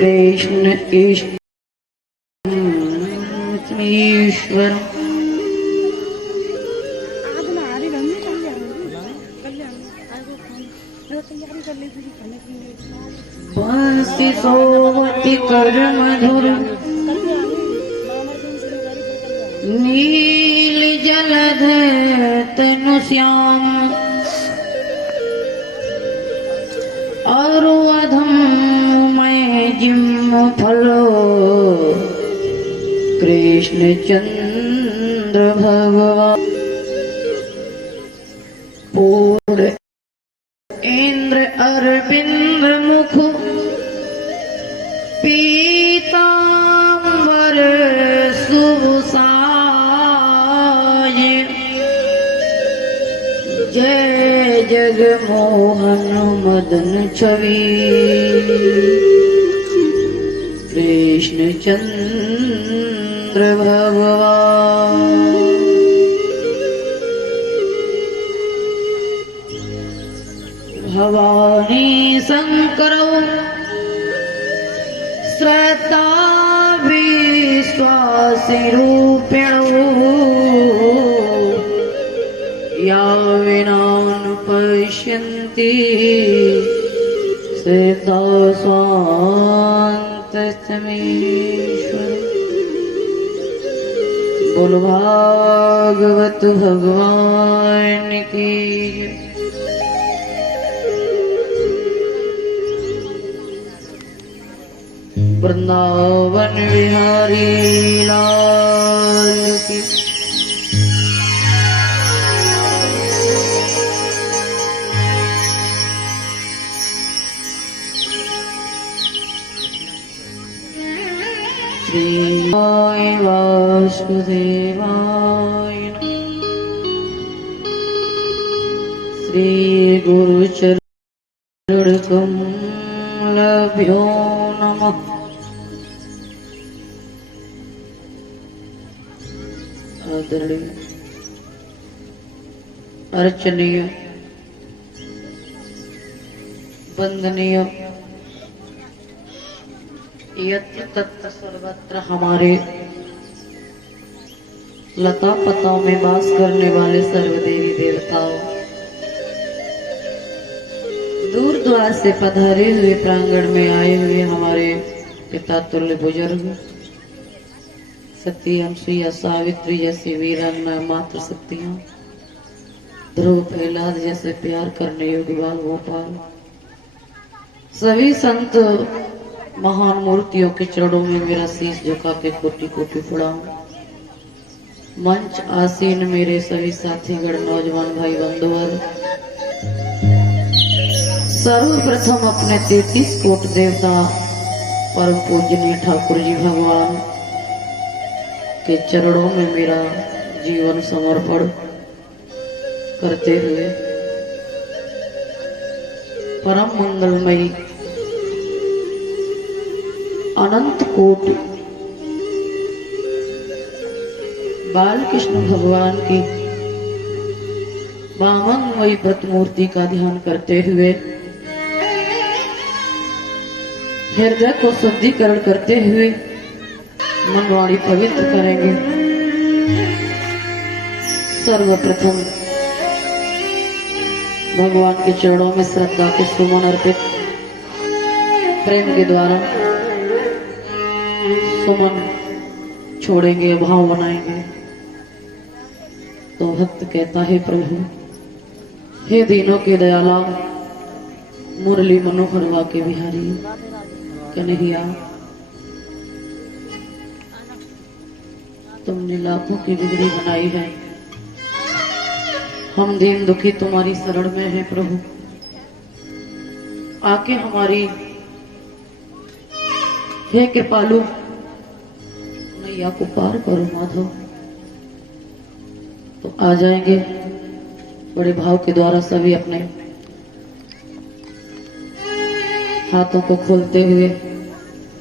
कृष्ण ईश्वर बंसी सोवती कर मधुर नील जलधर तनु श्याम और अधम में जिम फलो कृष्ण चंद्र भगवान पूर्ण इंद्र अरविंद मुख पीतांबर सुसाय जय जगमोहन मदन छवि कृष्ण चंद्र भगवान भवानी शंकरौ श्रद्धा विश्वासिरूपिणौ या विना न पश्यन्ति सिद्धा स्वान्तस्तमेश्वर बोल भागवत भगवान की वृंदावन विहारी लाल की श्री वासुदेवाय श्री गुरु चरण कमलभ्यो नमः। आदरणीय अर्चनीय वंदनीय यत्र तत्र सर्वत्र हमारे लता पताओं में वास करने वाले सर्वदेवी देवताओं, दूर द्वार से पधारे हुए प्रांगण में आए हुए हमारे पिता तुल्य बुजुर्ग सती अनुसुईया सावित्री जैसी वीरांगना मात्र शक्तियां, ध्रुव प्रहलाद जैसे प्यार करने योग्य बाल गोपाल, सभी संत महान मूर्तियों के चरणों में मेरा शीश झुका के कोटि कोटि प्रणाम। मंच आसीन मेरे सभी साथीगण, नौजवान भाई बंधुवर, सर्वप्रथम अपने 33 कोट देवता परम पूजनीय ठाकुर जी भगवान के चरणों में मेरा जीवन समर्पण करते हुए परम मंगलमयी अनंत कोटि बाल कृष्ण भगवान की वामंगमयी व्रत मूर्ति का ध्यान करते हुए हृदय को शुद्धिकरण करते हुए मनवाणी पवित्र करेंगे। सर्वप्रथम भगवान के चरणों में श्रद्धा के सुमन अर्पित प्रेम के द्वारा सुमन छोड़ेंगे, भाव बनाएंगे। तो भक्त कहता है, प्रभु हे दीनों के दयाला, मुरली मनोहर वाके बिहारी कन्हैया, तुमने लाखों की बिगड़ी बनाई है, हम दीन दुखी तुम्हारी शरण में हैं प्रभु, आके हमारी हे कृपालु नैया को पार करो माधव। तो आ जाएंगे बड़े भाव के द्वारा सभी अपने हाथों को खोलते हुए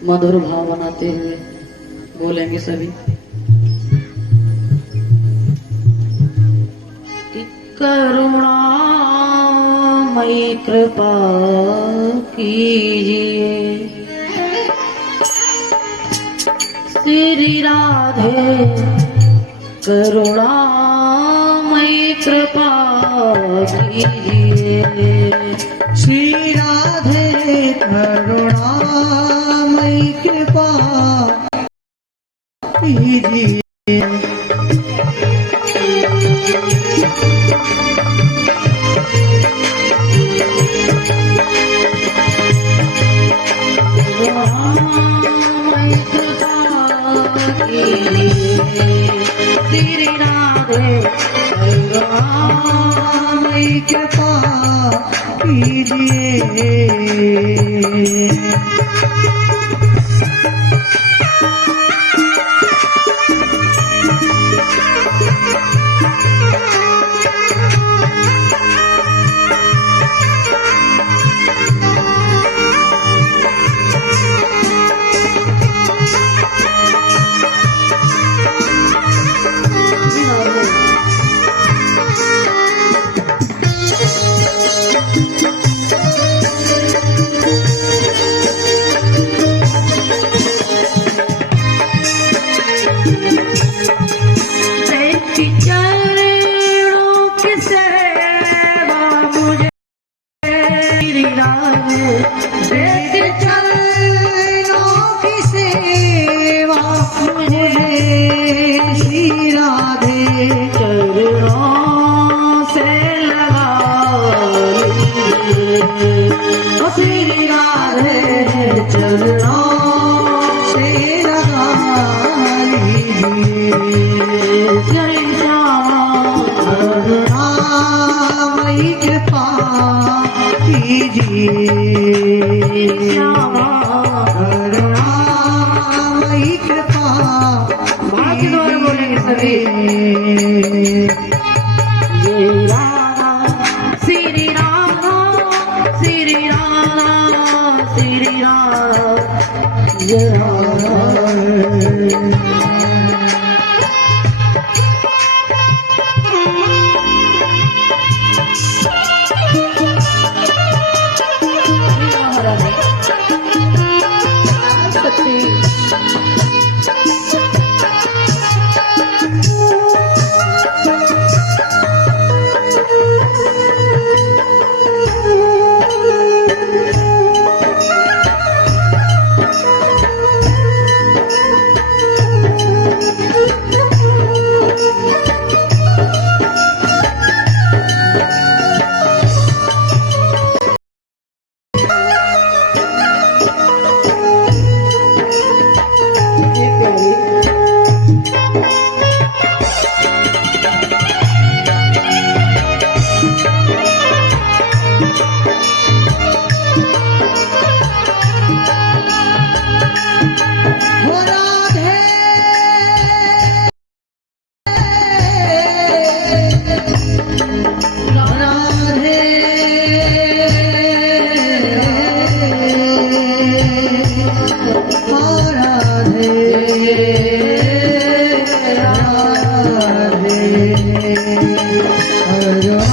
मधुर भाव बनाते हुए बोलेंगे सभी। करुणामय करुणामयी कृपा कीजिए। श्री राधे करुणामयी कृपा कीजिए। श्री राधे करुणामयी कृपा कीजिए। श्री राधे करुणामयी कृपा कीजिए। करुणामयी कृपा कीजिए। करुणामयी कृपा बात द्वारा बोलेंगे सभी। श्री राम श्री राम श्री राम जय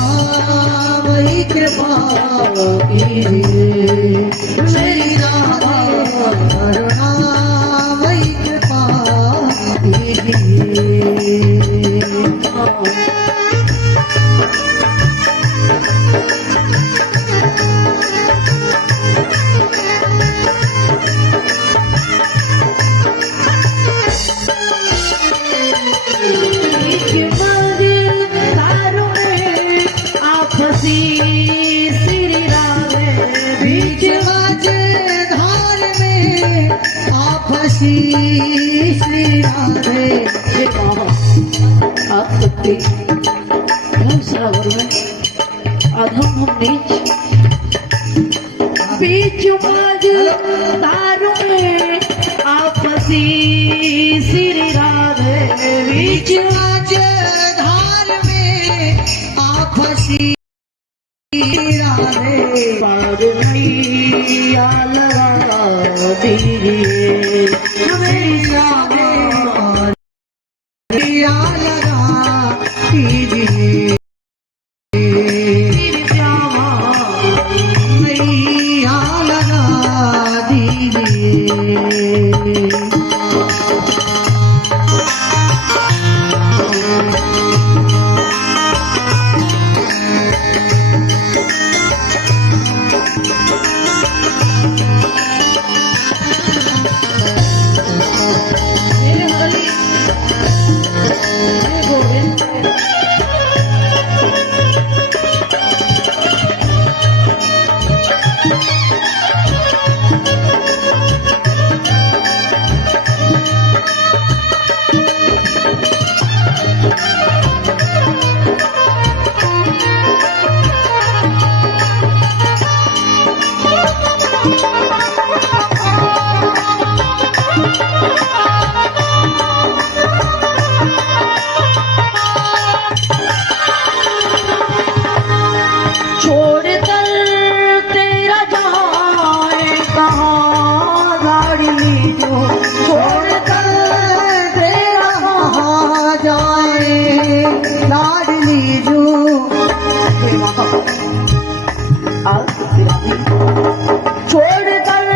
करुणामयी कृपा कीजिए। श्री राम करुणामयी कृपा कीजिए। श्री राधे आप सकते सागर में अधम हम नीच बीच बाज तारों में आपसी श्री राधे बीच आज धार में आपसी राधे पार नैया लगा दीजिए हमें जाने नैया लगा दीजिए। छोड़कर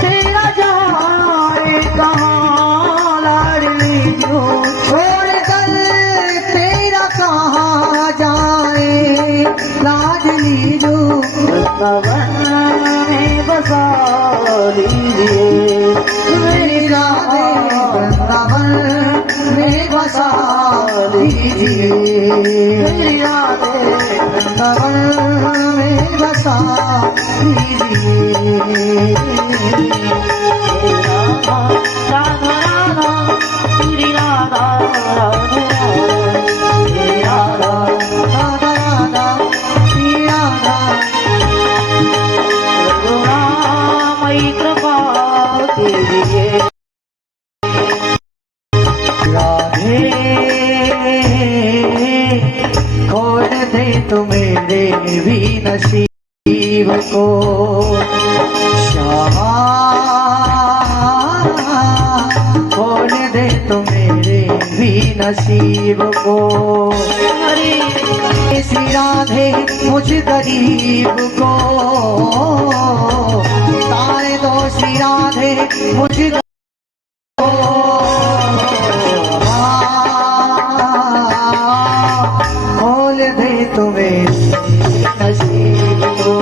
तेरा जाए कहाँ लाडली जो, छोड़कर तेरा कहाँ जाए लाडली जो, वृंदावन में बसा लीजिए मेरी राधे वृंदावन में बसा लीजिए, मेरी राधे वृंदावन में बसा लीजिए। राधा राधा श्री राधा राधा राधा राधा राधा श्री राधा, करुणामयी कृपा कीजिए राधे खोल दे तू मेरे भी नसीब को, श्यामा खोल दे तू मेरे भी नसीब को, श्री राधे मुझ गरीब को तारे दो, श्री राधे मुझ खोल दे तुम्हें नसीब को,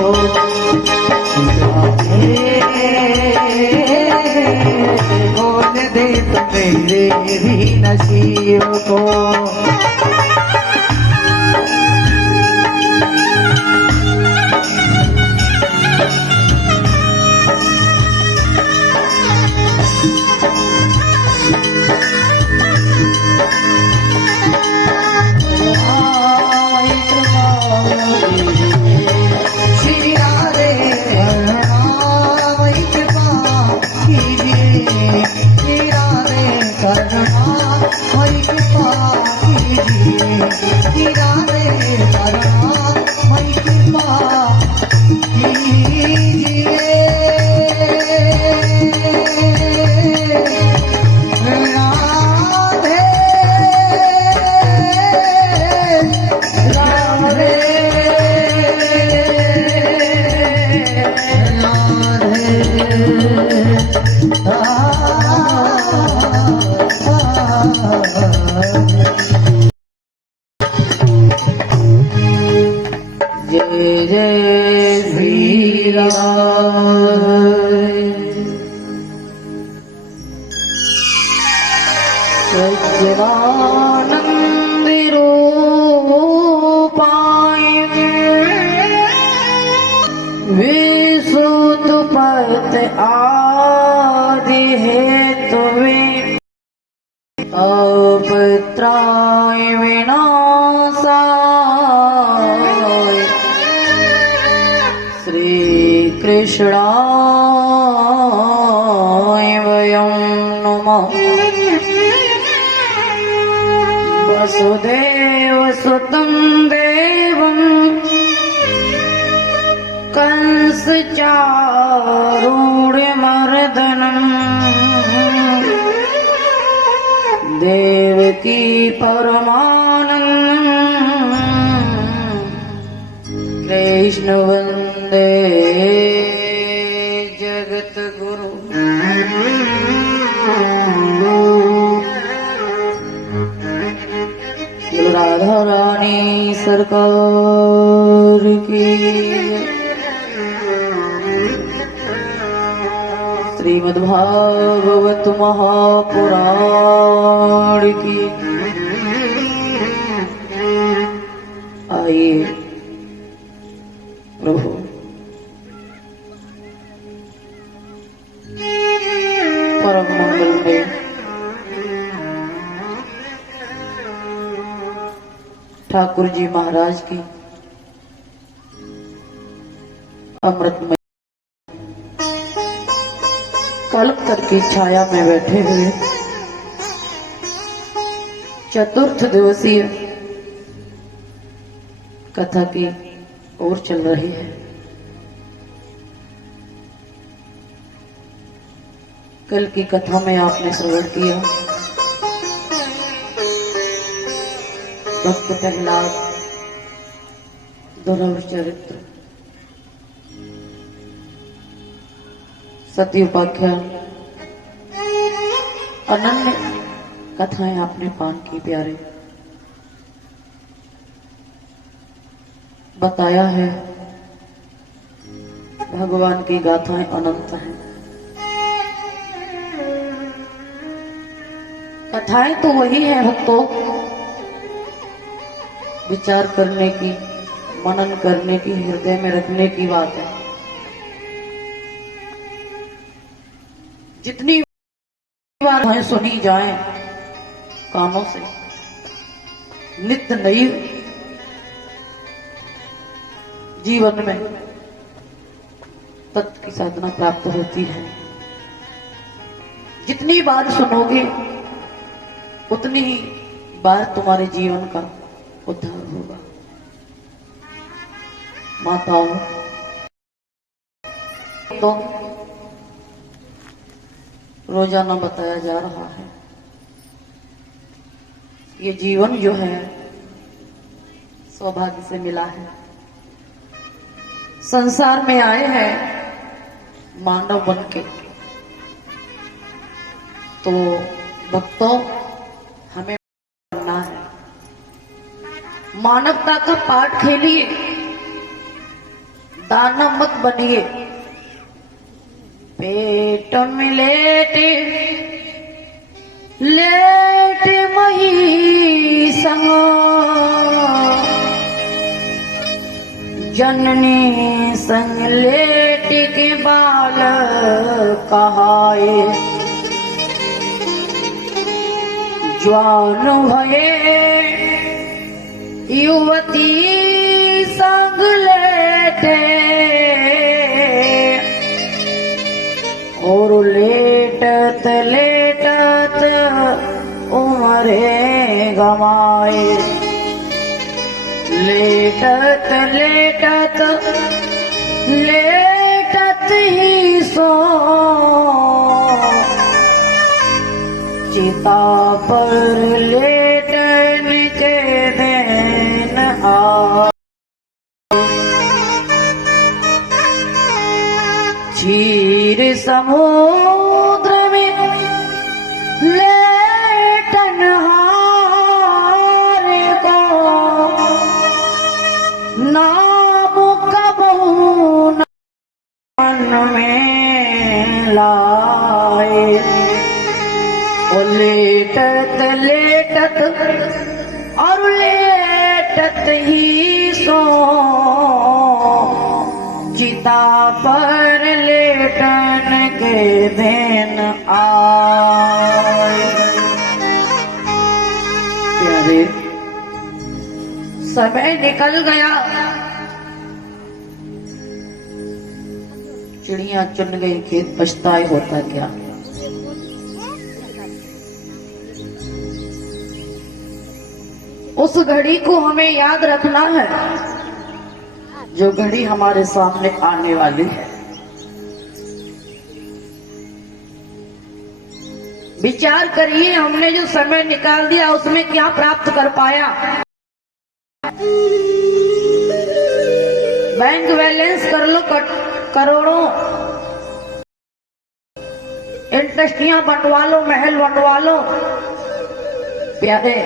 खोल दे तो मेरे भी नसीब को। श्री राधे करुणामयी कृपा कीजिए, श्री राधे करुणामयी कृपा कीजिए, श्री राधे करुणामयी कृपा कीजिए। राधे राधे जय जय श्री राम। सच्चिदानंद रूपाय विशुद्धपद आदि हेतवे अपत्राय विनाशाय श्री कृष्णाय वयं नमः। वसुदेव सुतं देवं कंस चारूढमर्दनम् देवकी परमानन्दम् कृष्ण वन्दे जगद्गुरु। राधा रानी सरकार की, श्रीमद्भागवत महापुराण की। आइए प्रभु परम मंगल में ठाकुर जी महाराज की अमृतमय कल्पतर की छाया में बैठे हुए चतुर्थ दिवसीय कथा की ओर चल रही है। कल की कथा में आपने श्रवण किया भक्त प्रहलाद दुर्लभ चरित्र सती उपाख्यान अनन्य कथाएं आपने पान की प्यारे, बताया है भगवान की गाथाएं अनंत हैं। कथाएं तो वही है भक्तों, विचार करने की, मनन करने की, हृदय में रखने की बात है। जितनी बार हमें सुनी जाए कानों से, नित्य नई जीवन में तत्व की साधना प्राप्त होती है। जितनी बार सुनोगे उतनी ही बार तुम्हारे जीवन का उद्धार होगा। माताओं, तो रोजाना बताया जा रहा है, ये जीवन जो है सौभाग्य से मिला है। संसार में आए हैं मानव बन के, तो भक्तों हमें करना है, मानवता का पाठ खेलिए, दानव मत बनिए। पेट में लेटे लेटे मही संग, जननी संग लेट के बाल कहाए, ज्वान भये युवती संग लेटे, और लेटत लेटत उमरे गवाए, लेटत लेटत लेटत ही सो चिता पर लेटन के दिन आ, क्षीर समुद्र में लेटन हार को, नाम कबू मन में लाए, ओ लेटत लेटत और लेटत ही सो चिता पर लेटन के दिन आए। प्यारे, समय निकल गया, चिड़िया चुन गई खेत, पछताए होता क्या। उस घड़ी को हमें याद रखना है जो घड़ी हमारे सामने आने वाली है। विचार करिए, हमने जो समय निकाल दिया उसमें क्या प्राप्त कर पाया। बैंक बैलेंस कर लो करोड़ों, इंडस्ट्रियां बनवा लो, महल बनवा लो, प्यारे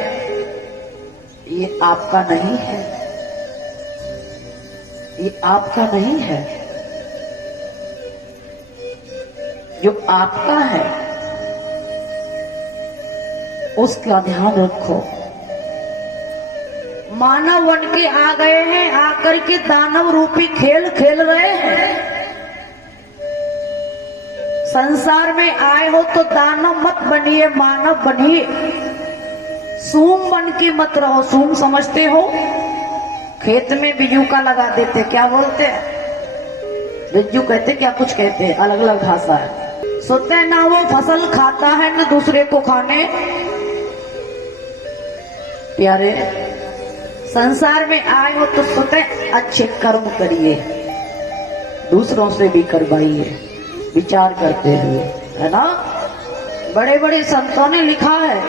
ये आपका नहीं है, ये आपका नहीं है। जो आपका है उसका ध्यान रखो। मानव बन के आ गए हैं, आकर के दानव रूपी खेल खेल रहे हैं। संसार में आए हो तो दानव मत बनिए, मानव बनिए। सूम बन के मत रहो। सूम समझते हो? खेत में बिजू का लगा देते, क्या बोलते हैं? बिज्जू कहते, क्या कुछ कहते हैं, अलग अलग भाषा है। सोते ना वो फसल खाता है न दूसरे को खाने। प्यारे, संसार में आए हो तो सोते अच्छे कर्म करिए, दूसरों से भी करवाइए, विचार करते हुए, है ना। बड़े बड़े संतों ने लिखा है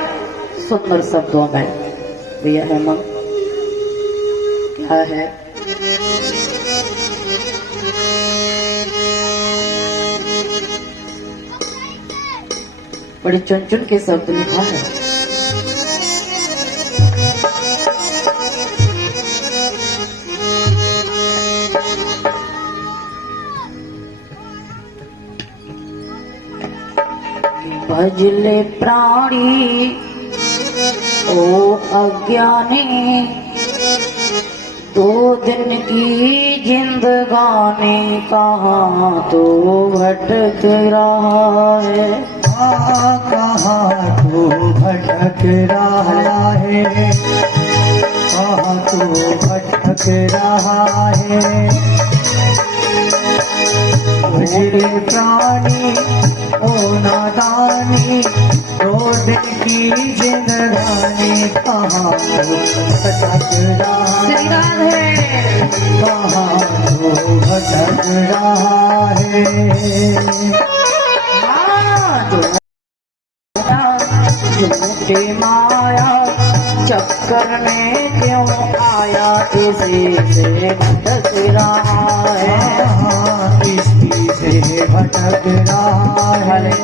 सुंदर शब्दों में, भैया है मन क्या है। बड़े चुन चुन के शब्द लिखा है। भजले प्राणी ओ अज्ञानी, 2 दिन की जिंदगानी कहाँ तो भटक रहा है। कहाँ तो भटक रहा है, कहाँ तो भटक रहा है। भजले प्राणी ओ नादानी, 2 दिन की जिंदगानी कहाँ तो भटक रहा है, कहाँ तो भटक रहा है। झूठे माया चक्कर में क्यों आया, इसी से भटक रहा है, इसी से भटक रहा है।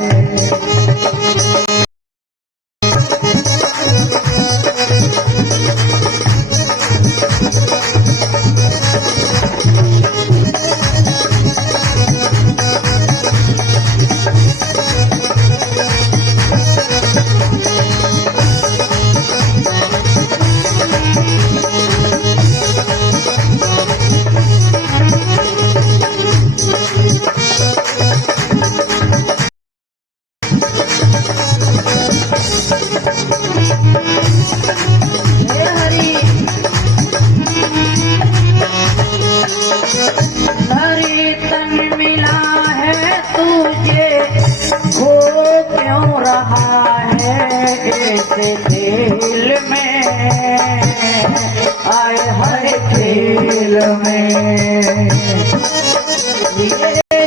खेल में आए हर खेल में ये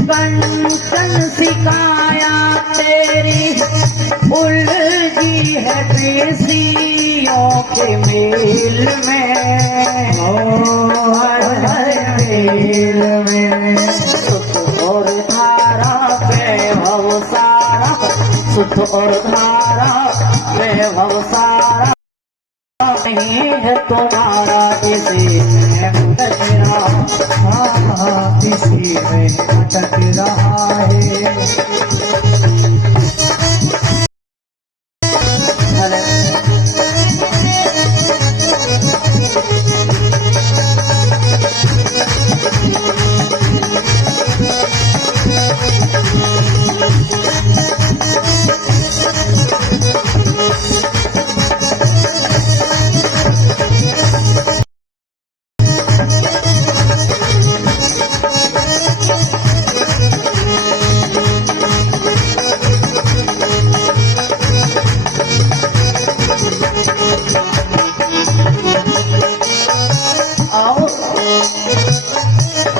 कंचन सिकाया तेरी उलझी है बेसियों के मेल में, हर मेल में सुख और धारा वैभव सारा, सुख और धारा वैभव सारा नहीं है तुम्हारा, किसी में भटक रहा, किसी में भटक रहा है।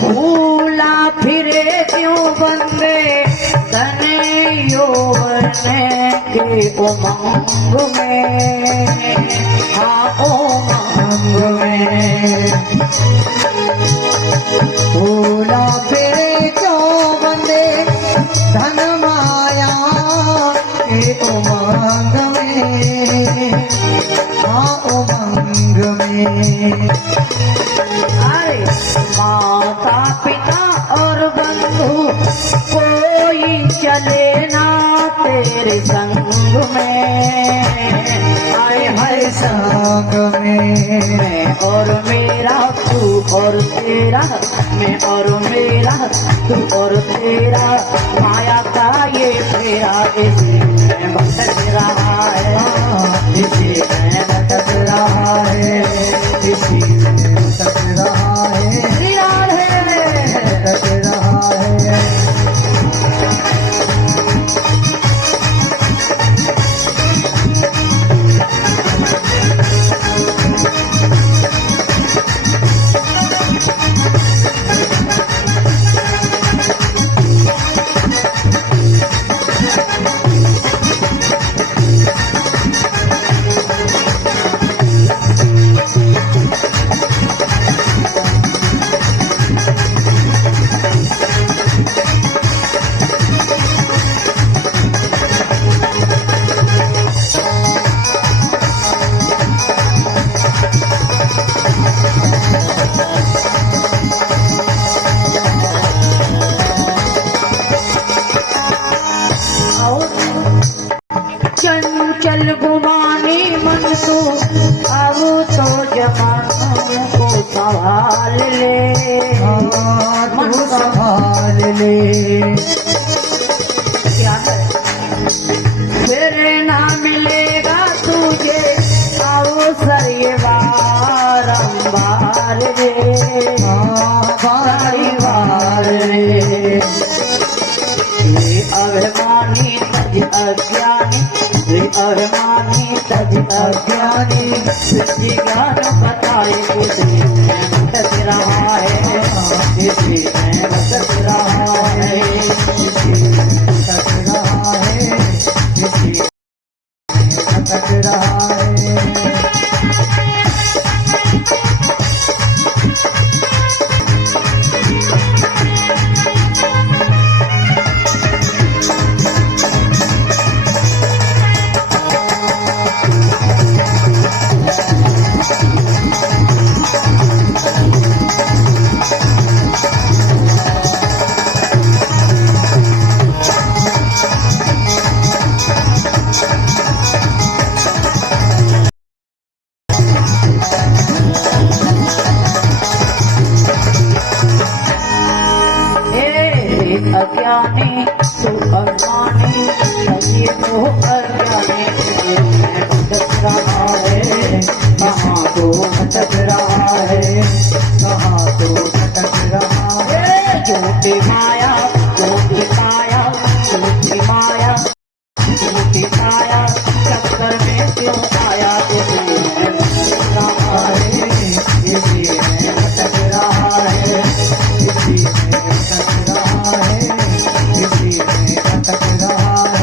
भूला फिरे क्यों बंदे तन यौवन के उमंग में, हाँ उमंग में भूला फिरे क्यों बंदे धन माया के उमंग में, हाँ उमंग में। अरे माता पिता और बंधु कोई चले ना तेरे संग में, आए हर संग में मैं और मेरा तू और तेरा, मैं और मेरा तू और तेरा, माया का ये फेरा इसी में भटक रहा है, इसी में भटक रहा है, इसी में भटक रहा है, भटक रहा है। बल गुमानी मन तो अब तो जमानों को संभाल ले, मन संभाल ले। क्या है फिर ना मिलेगा तुझे अवसर ये बारंबार रे, बारी बार रे। ये अभिमानी तज अज्ञानी, ये अभिमानी तज अज्ञानी, सच्ची ज्ञान बताए किसी में भटक रहा है, किसी में भटक रहा है, किसी में भटक रहा है, किसी में भटक रहा है। अज्ञानी तू अज्ञानी, ये तो अज्ञानी भटक रहा है, कहाँ तो भटक रहा है, कहाँ तो भटक रहा है। झूठी माया, झूठी माया, झूठी माया, झूठी माया, चक्कर में क्यों आया, इसलिए भटक रहा है, इसलिए भटक रहा है, इसलिए भटक रहा है, इसलिए भटक रहा है।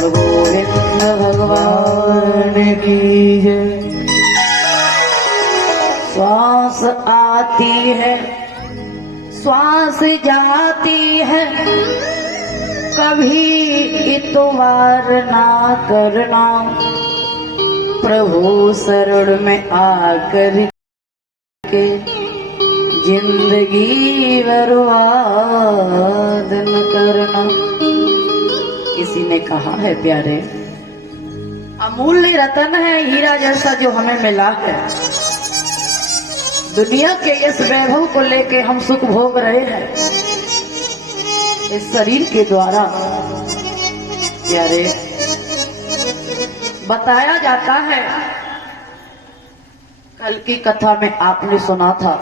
गोविंद भगवान की जय। श्वास आती है, श्वास जाती है, कभी इतवार ना करना, प्रभु शरण में आकर के जिंदगी बर्बाद न करना। किसी ने कहा है प्यारे, अमूल्य रतन है हीरा जैसा जो हमें मिला है, दुनिया के इस वैभव को लेके हम सुख भोग रहे हैं इस शरीर के द्वारा। प्यारे, बताया जाता है, कल की कथा में आपने सुना था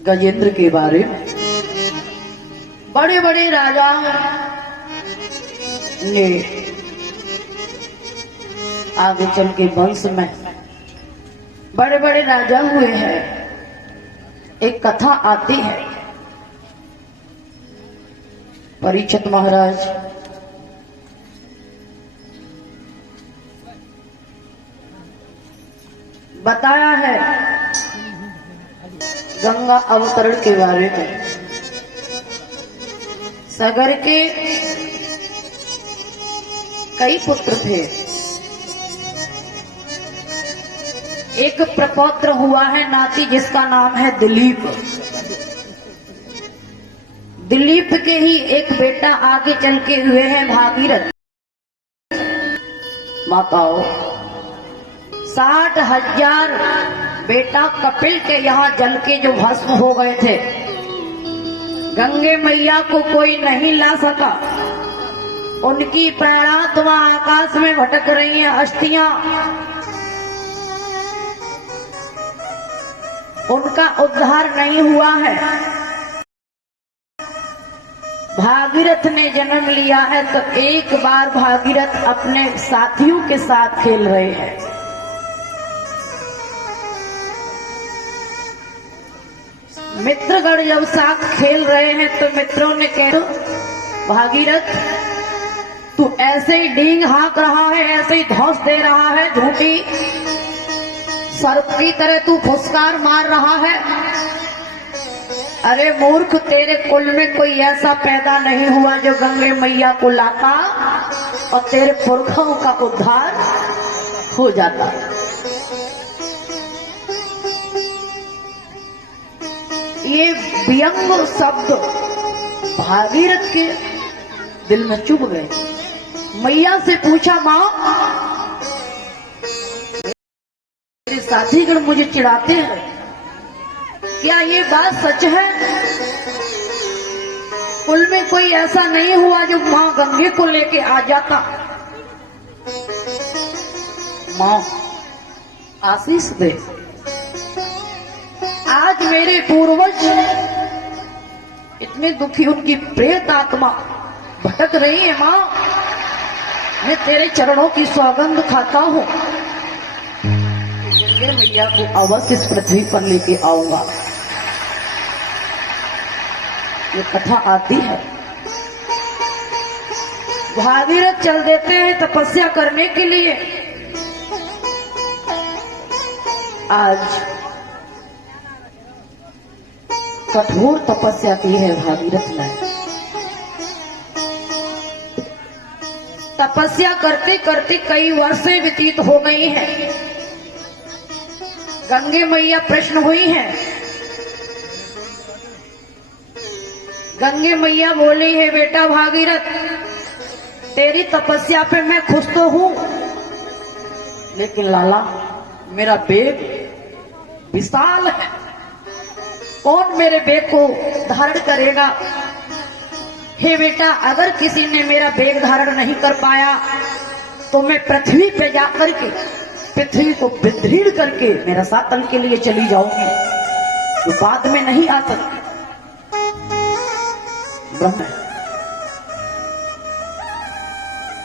गजेंद्र के बारे में। बड़े बड़े राजाओं ने आगे चल के वंश में बड़े बड़े राजा हुए हैं। एक कथा आती है, परीक्षित महाराज बताया है गंगा अवतरण के बारे में। सागर के कई पुत्र थे, एक प्रपौत्र हुआ है नाती जिसका नाम है दिलीप। दिलीप के ही एक बेटा आगे चल के हुए हैं भागीरथ। माताओं, 60,000 बेटा कपिल के यहाँ जल के जो भस्म हो गए थे, गंगे मैया को कोई नहीं ला सका। उनकी प्राणात्मा आकाश में भटक रही हैं, अस्थियां उनका उद्धार नहीं हुआ है। भागीरथ ने जन्म लिया है तो एक बार भागीरथ अपने साथियों के साथ खेल रहे हैं। मित्रगण जब साथ खेल रहे हैं तो मित्रों ने कहा, भागीरथ तू ऐसे ही डींग हाँक रहा है, ऐसे ही धौंस दे रहा है, झूठी सर्प की तरह तू फुसकार मार रहा है। अरे मूर्ख, तेरे कुल में कोई ऐसा पैदा नहीं हुआ जो गंगे मैया को लाता और तेरे पुरखों का उद्धार हो जाता। ये व्यंग शब्द भागीरथ के दिल में चुभ गए। मैया से पूछा, माँ मेरे साथीगण मुझे चिढ़ाते हैं, क्या ये बात सच है? कुल में कोई ऐसा नहीं हुआ जो माँ गंगे को लेके आ जाता? माँ आशीष दे, आज मेरे पूर्वज इतने दुखी, उनकी प्रेत आत्मा भटक रही है। माँ मैं तेरे चरणों की सौगंध खाता हूँ, गंगे मैया को अवश्य इस पृथ्वी पर लेके आऊंगा। ये कथा आती है। भागीरथ चल देते हैं तपस्या करने के लिए। आज कठोर तपस्या की है भागीरथ ने। तपस्या करते करते कई वर्षें व्यतीत हो गई हैं। गंगे मैया प्रश्न हुई हैं। गंगे मैया बोली है, बेटा भागीरथ तेरी तपस्या पे मैं खुश तो हूं, लेकिन लाला मेरा बेग विशाल है, कौन मेरे बेग को धारण करेगा? हे बेटा, अगर किसी ने मेरा बेग धारण नहीं कर पाया तो मैं पृथ्वी पे जाकर के पृथ्वी को विदीर्ण करके मेरा सातल के लिए चली जाऊंगी, तो बाद में नहीं आ सकती।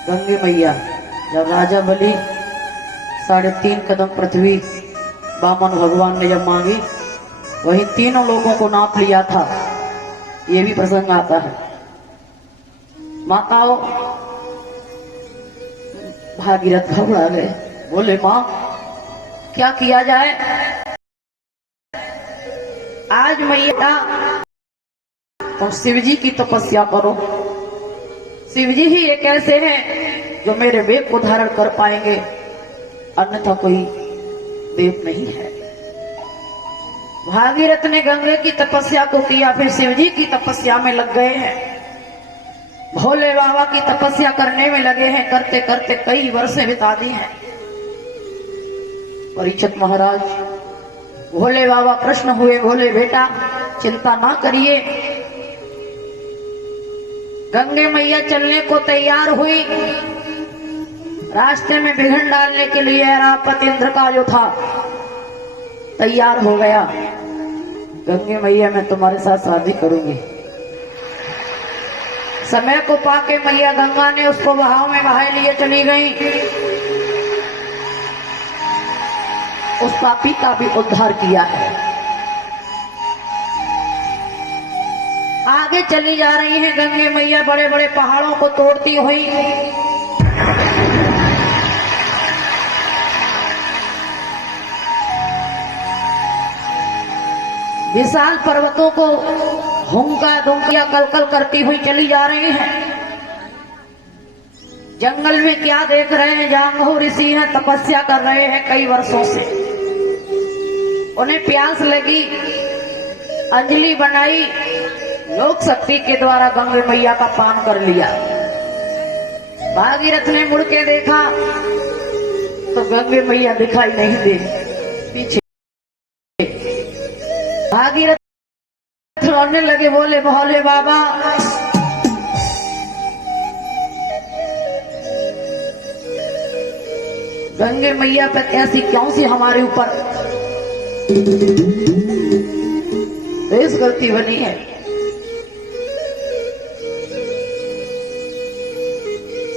गंगे मैया जब राजा बलि 3.5 कदम पृथ्वी वामन भगवान ने जब मांगी, वही तीनों लोगों को नाप लिया था। ये भी प्रसंग आता है। माताओं भागीरथ घबरा गए, बोले माँ क्या किया जाए? आज मैया तुम शिव जी की तपस्या करो। शिव जी ही एक ऐसे हैं जो मेरे वेग को धारण कर पाएंगे, अन्यथा कोई देव नहीं है। भागीरथ ने गंगे की तपस्या को किया, फिर शिव जी की तपस्या में लग गए हैं। भोले बाबा की तपस्या करने में लगे हैं। करते करते कई वर्षें बिता दी हैं। परीक्षित महाराज, भोले बाबा प्रश्न हुए, बोले बेटा चिंता ना करिए। गंगे मैया चलने को तैयार हुई। रास्ते में विघ्न डालने के लिए ऐरावत इंद्र का जो था तैयार हो गया। गंगे मैया मैं तुम्हारे साथ शादी करूंगी। समय को पाके मैया गंगा ने उसको बहाव में बहाए लिए चली गई। उस पापी का भी उद्धार किया है। आगे चली जा रही है गंगे मैया, बड़े बड़े पहाड़ों को तोड़ती हुई। विशाल पर्वतों को हुंका दुंकिया कलकल करती हुई चली जा रही हैं। जंगल में क्या देख रहे हैं? जांघू ऋषि हैं, तपस्या कर रहे हैं कई वर्षों से। उन्हें प्यास लगी, अंजलि बनाई, लोक शक्ति के द्वारा गंगे मैया का पान कर लिया। भागीरथ ने मुड़ के देखा तो गंगे मैया दिखाई नहीं दे। पीछे भागीरथ रोने लगे, बोले भोले बाबा गंगे मैया पर ऐसी क्यों सी हमारे ऊपर देश गलती बनी है।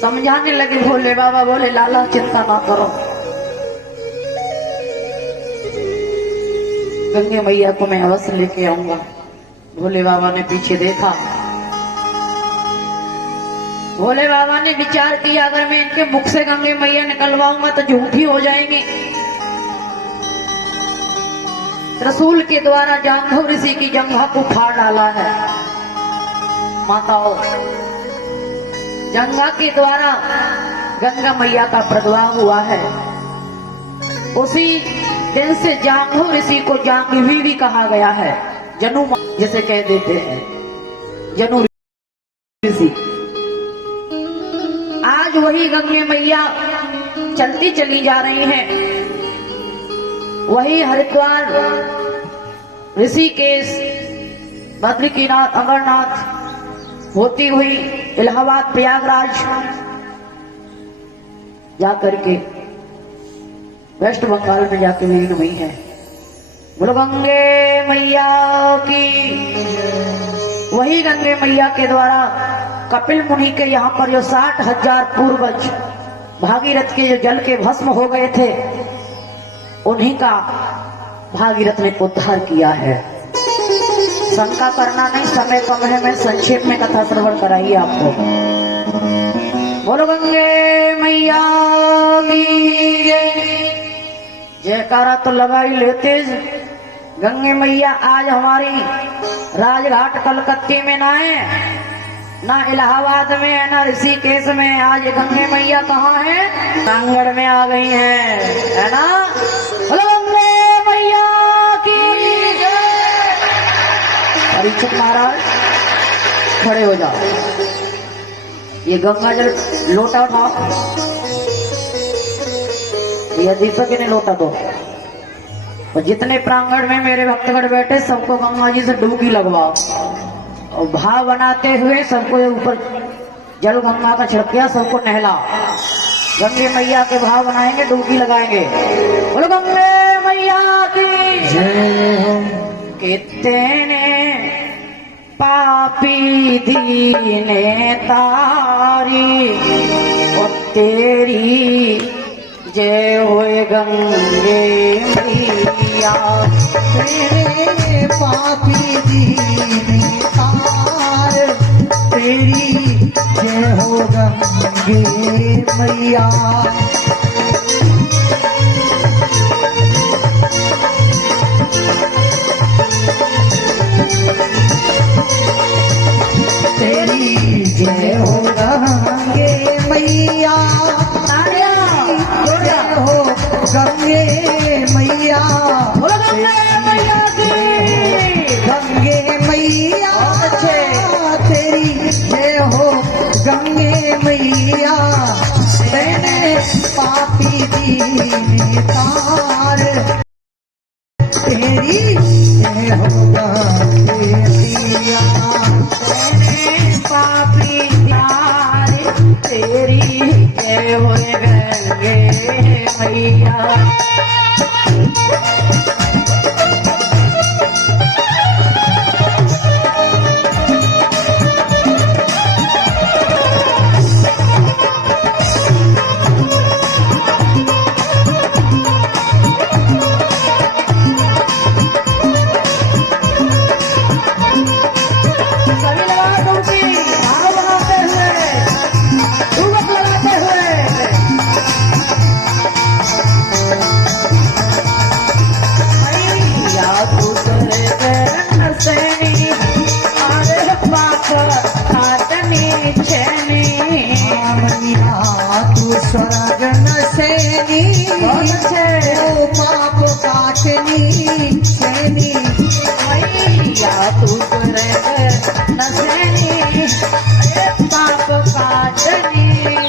समझाने लगे भोले बाबा, बोले लाला चिंता ना करो, गंगे मैया को मैं अवश्य लेके आऊंगा। भोले बाबा ने पीछे देखा। भोले बाबा ने विचार किया, अगर मैं इनके मुख से गंगे मैया निकलवाऊंगा तो झूठी हो जाएंगी। रसूल के द्वारा जांघव ऋषि की जंघा को फाड़ डाला है। माताओं, जंघा के द्वारा गंगा मैया का प्रादुर्भाव हुआ है। उसी दिन से जांघव ऋषि को जांघवी भी कहा गया है, जनु जिसे कह देते हैं, जनु ऋषि। आज वही गंगे मैया चलती चली जा रही हैं। वही हरिद्वार, ऋषिकेश, बद्रीनाथ, अमरनाथ होती हुई इलाहाबाद, प्रयागराज जाकर के वेस्ट बंगाल में जाके विलीन हुई है। बोलो गंगे मैया की। वही गंगे मैया के द्वारा कपिल मुनि के यहाँ पर जो 60,000 पूर्वज भागीरथ के जो जल के भस्म हो गए थे, उन्हीं का भागीरथ ने उद्धार किया है। शंका करना नहीं, समय कम है, मैं संक्षेप में कथा श्रवण कराइए आपको। बोलो गंगे मैया की जयकारा तो लगा ही लेते। गंगे मैया आज हमारी राजघाट कलकत्ते में ना है, ना इलाहाबाद में है, ना ऋषिकेश में। आज गंगे मैया कहाँ है? आंगन में आ गई है ना। बोलो गंगे मैया की। परीक्षित महाराज खड़े हो जाओ। ये गंगा जल लोटा उठाओ, ये दीपक इन्हें लोटा दो, और जितने प्रांगण में मेरे भक्तगण बैठे सबको गंगा जी से डुबकी लगवाओ, और भाव बनाते हुए सबको ऊपर जल गंगा का छिड़किया, सबको नहलाओ। गंगे मैया के भाव बनाएंगे, डुबकी लगाएंगे। बोलो गंगे मैया की जय हो। कितने पापी दीने तारी, और तेरी जय होए गंगे मैया। तेरे पापी दीन तार, तेरी जय हो गंगे मैया। तेरी जय हो गंगे मैया, जय हो गंगे मैया। गंगे मैया तेरी जय हो गंगे मैया। मैंने पापी दीन तार, तेरी जय हो गंगे मैया। मैंने पापी तारी, तेरी जय होए गंगे मैया। स्वर्ग नसेनी, पाप काटनी सैनी। मैया तू स्वर्ग नसेनी, पाप काटनी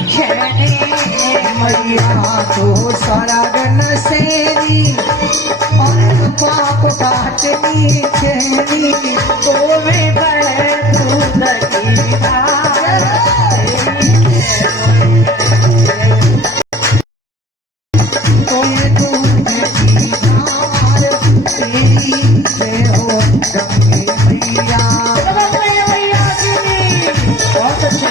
छेनी। मैया तो स्वर्ग नसेनी, और पाप काटनी छेनी। तो में बड़े दूध की धार, बहुत अच्छे।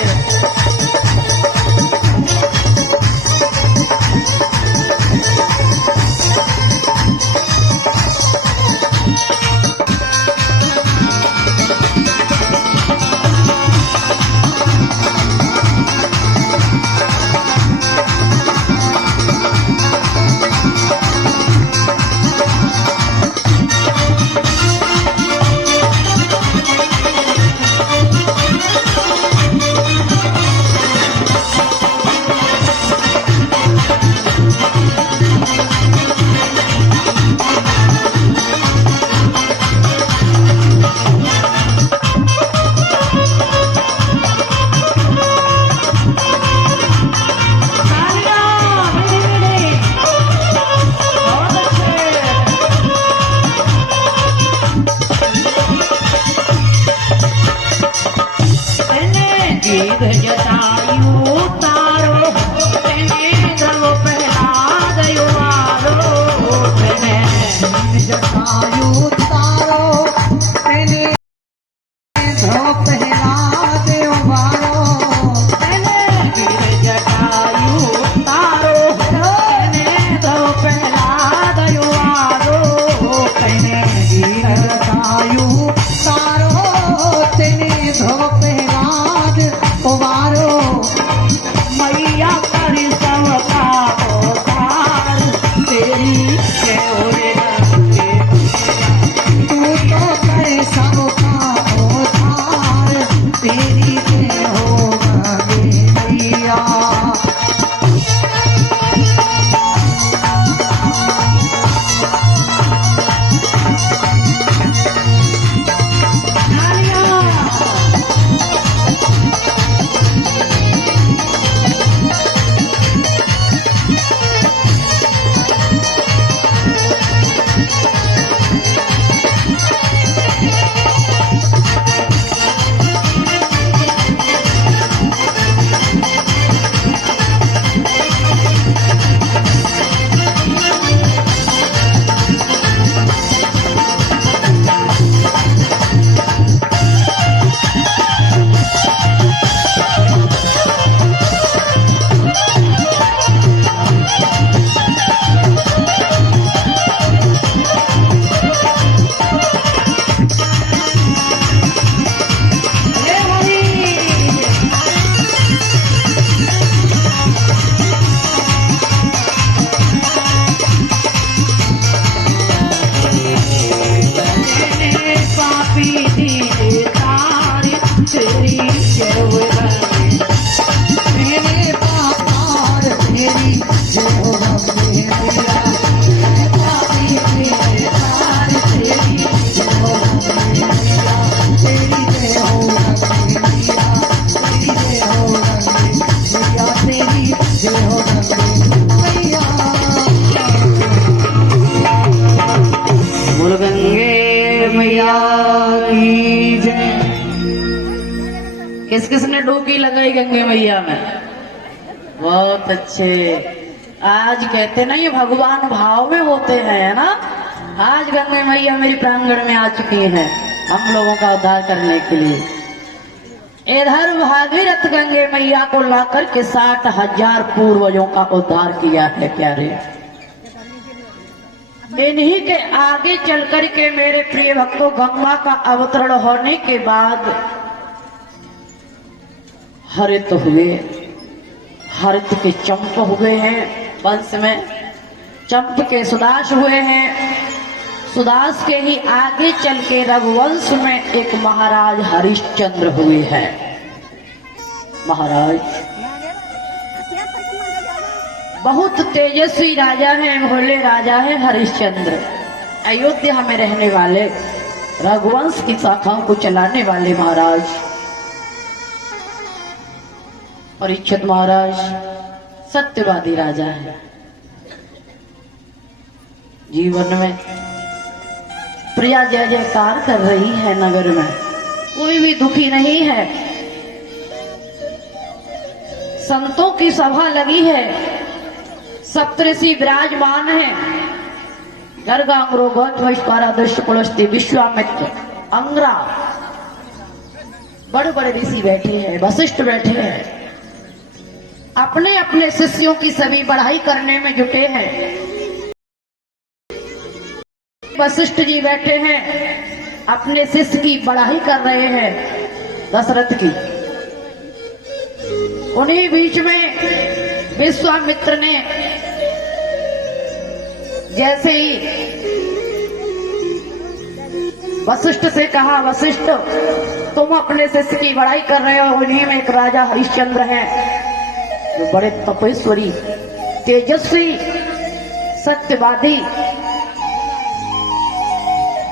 जय हो गंगे मैया। बोल गंगे मैया की जय। किस किसने डुबकी लगाई गंगे मैया में? बहुत अच्छे। आज कहते ना ये भगवान भाव में होते हैं, है ना। आज गंगे मैया मेरी प्रांगण में आ चुकी हैं हम लोगों का उद्धार करने के लिए। इधर भागीरथ गंगे मैया को लाकर के 60,000 पूर्वजों का उद्धार किया है प्यारे। इन्हीं के आगे चल कर के मेरे प्रिय भक्तों गंगा का अवतरण होने के बाद हरित हुए। हरित के चंप हुए हैं वंश में, चंप के सुदास हुए हैं। सुदास के ही आगे चल के रघुवंश में एक महाराज हरिश्चंद्र हुए हैं। महाराज बहुत तेजस्वी राजा हैं, भोले राजा हैं हरिश्चंद्र। अयोध्या में रहने वाले, रघुवंश की शाखाओं को चलाने वाले महाराज। परीक्षित महाराज सत्यवादी राजा है। जीवन में प्रिया जय जयकार कर रही है नगर में, कोई भी दुखी नहीं है। संतों की सभा लगी है, सप्तऋषि विराजमान है। गर्गांग्रो गौतमस्पारा दृश्य पुलस्ती विश्वामित्र अंग्रा बड़े बड़े ऋषि बैठे हैं, वशिष्ठ बैठे हैं, अपने अपने शिष्यों की सभी बढ़ाई करने में जुटे हैं। वशिष्ठ जी बैठे हैं, अपने शिष्य की बढ़ाई कर रहे हैं दशरथ की। उन्हीं बीच में विश्वामित्र ने जैसे ही वशिष्ठ से कहा, वशिष्ठ तुम अपने शिष्य की बढ़ाई कर रहे हो। उन्हीं में एक राजा हरिश्चंद्र हैं जो बड़े तपेश्वरी, तेजस्वी, सत्यवादी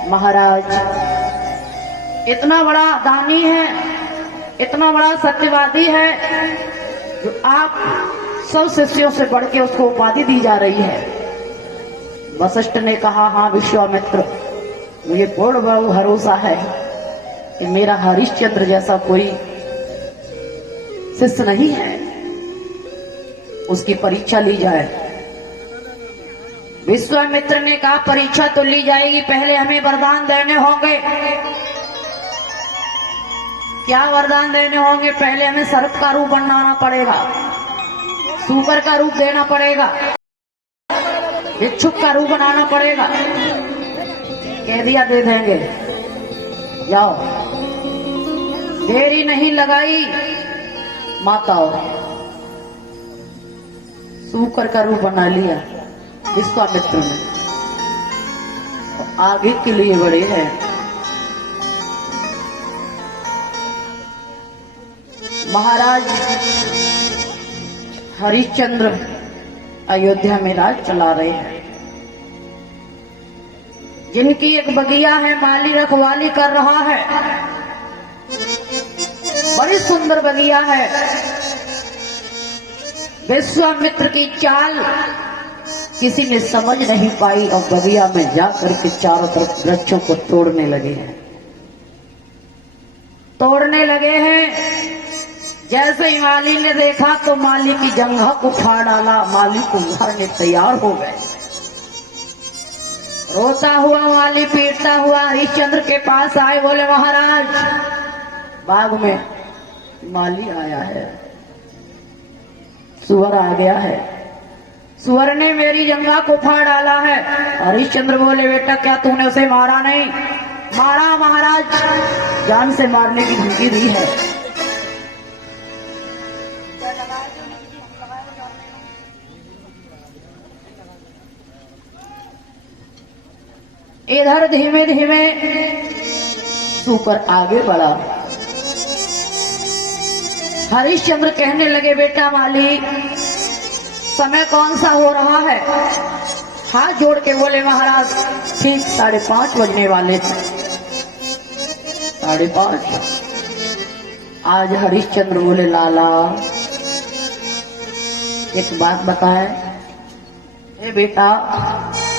महाराज। इतना बड़ा दानी है, इतना बड़ा सत्यवादी है जो आप सब शिष्यों से बढ़ के उसको उपाधि दी जा रही है। वशिष्ठ ने कहा, हाँ विश्वामित्र, मुझे पूर्ण भरोसा है कि मेरा हरिश्चंद्र जैसा कोई शिष्य नहीं है, उसकी परीक्षा ली जाए। विश्वामित्र ने कहा, परीक्षा तो ली जाएगी, पहले हमें वरदान देने होंगे। क्या वरदान देने होंगे? पहले हमें सर्प का रूप बनाना पड़ेगा, सूकर का रूप देना पड़ेगा, भिक्षुक का रूप बनाना पड़ेगा। कह दिया दे देंगे, जाओ। देरी नहीं लगाई, माताओं सूकर का रूप बना लिया विश्वामित्र ने। तो आगे के लिए बड़े हैं। महाराज हरिश्चंद्र अयोध्या में राज चला रहे हैं। जिनकी एक बगिया है, माली रखवाली कर रहा है, बड़ी सुंदर बगिया है। विश्वामित्र की चाल किसी ने समझ नहीं पाई और बगिया में जाकर के चारों तरफ वृक्षों को तोड़ने लगे हैं। जैसे ही माली ने देखा तो माली की जंघा को फाड़ डाला, माली को मारने तैयार हो गए। रोता हुआ माली, पीटता हुआ हरिश्चंद्र के पास आए, बोले महाराज बाग में माली आया है, सुअर आ गया है, सुअर ने मेरी जंघा को फाड़ डाला है। हरिश्चंद्र बोले, बेटा क्या तूने उसे मारा नहीं? मारा महाराज, जान से मारने की धमकी दी है। इधर धीमे धीमे सूकर आगे बढ़ा। हरिश्चंद्र कहने लगे, बेटा माली समय कौन सा हो रहा है? हाथ जोड़ के बोले, महाराज ठीक 5:30 बजने वाले थे। 5:30। आज हरिश्चंद्र बोले, लाला एक बात बताए, ए बेटा,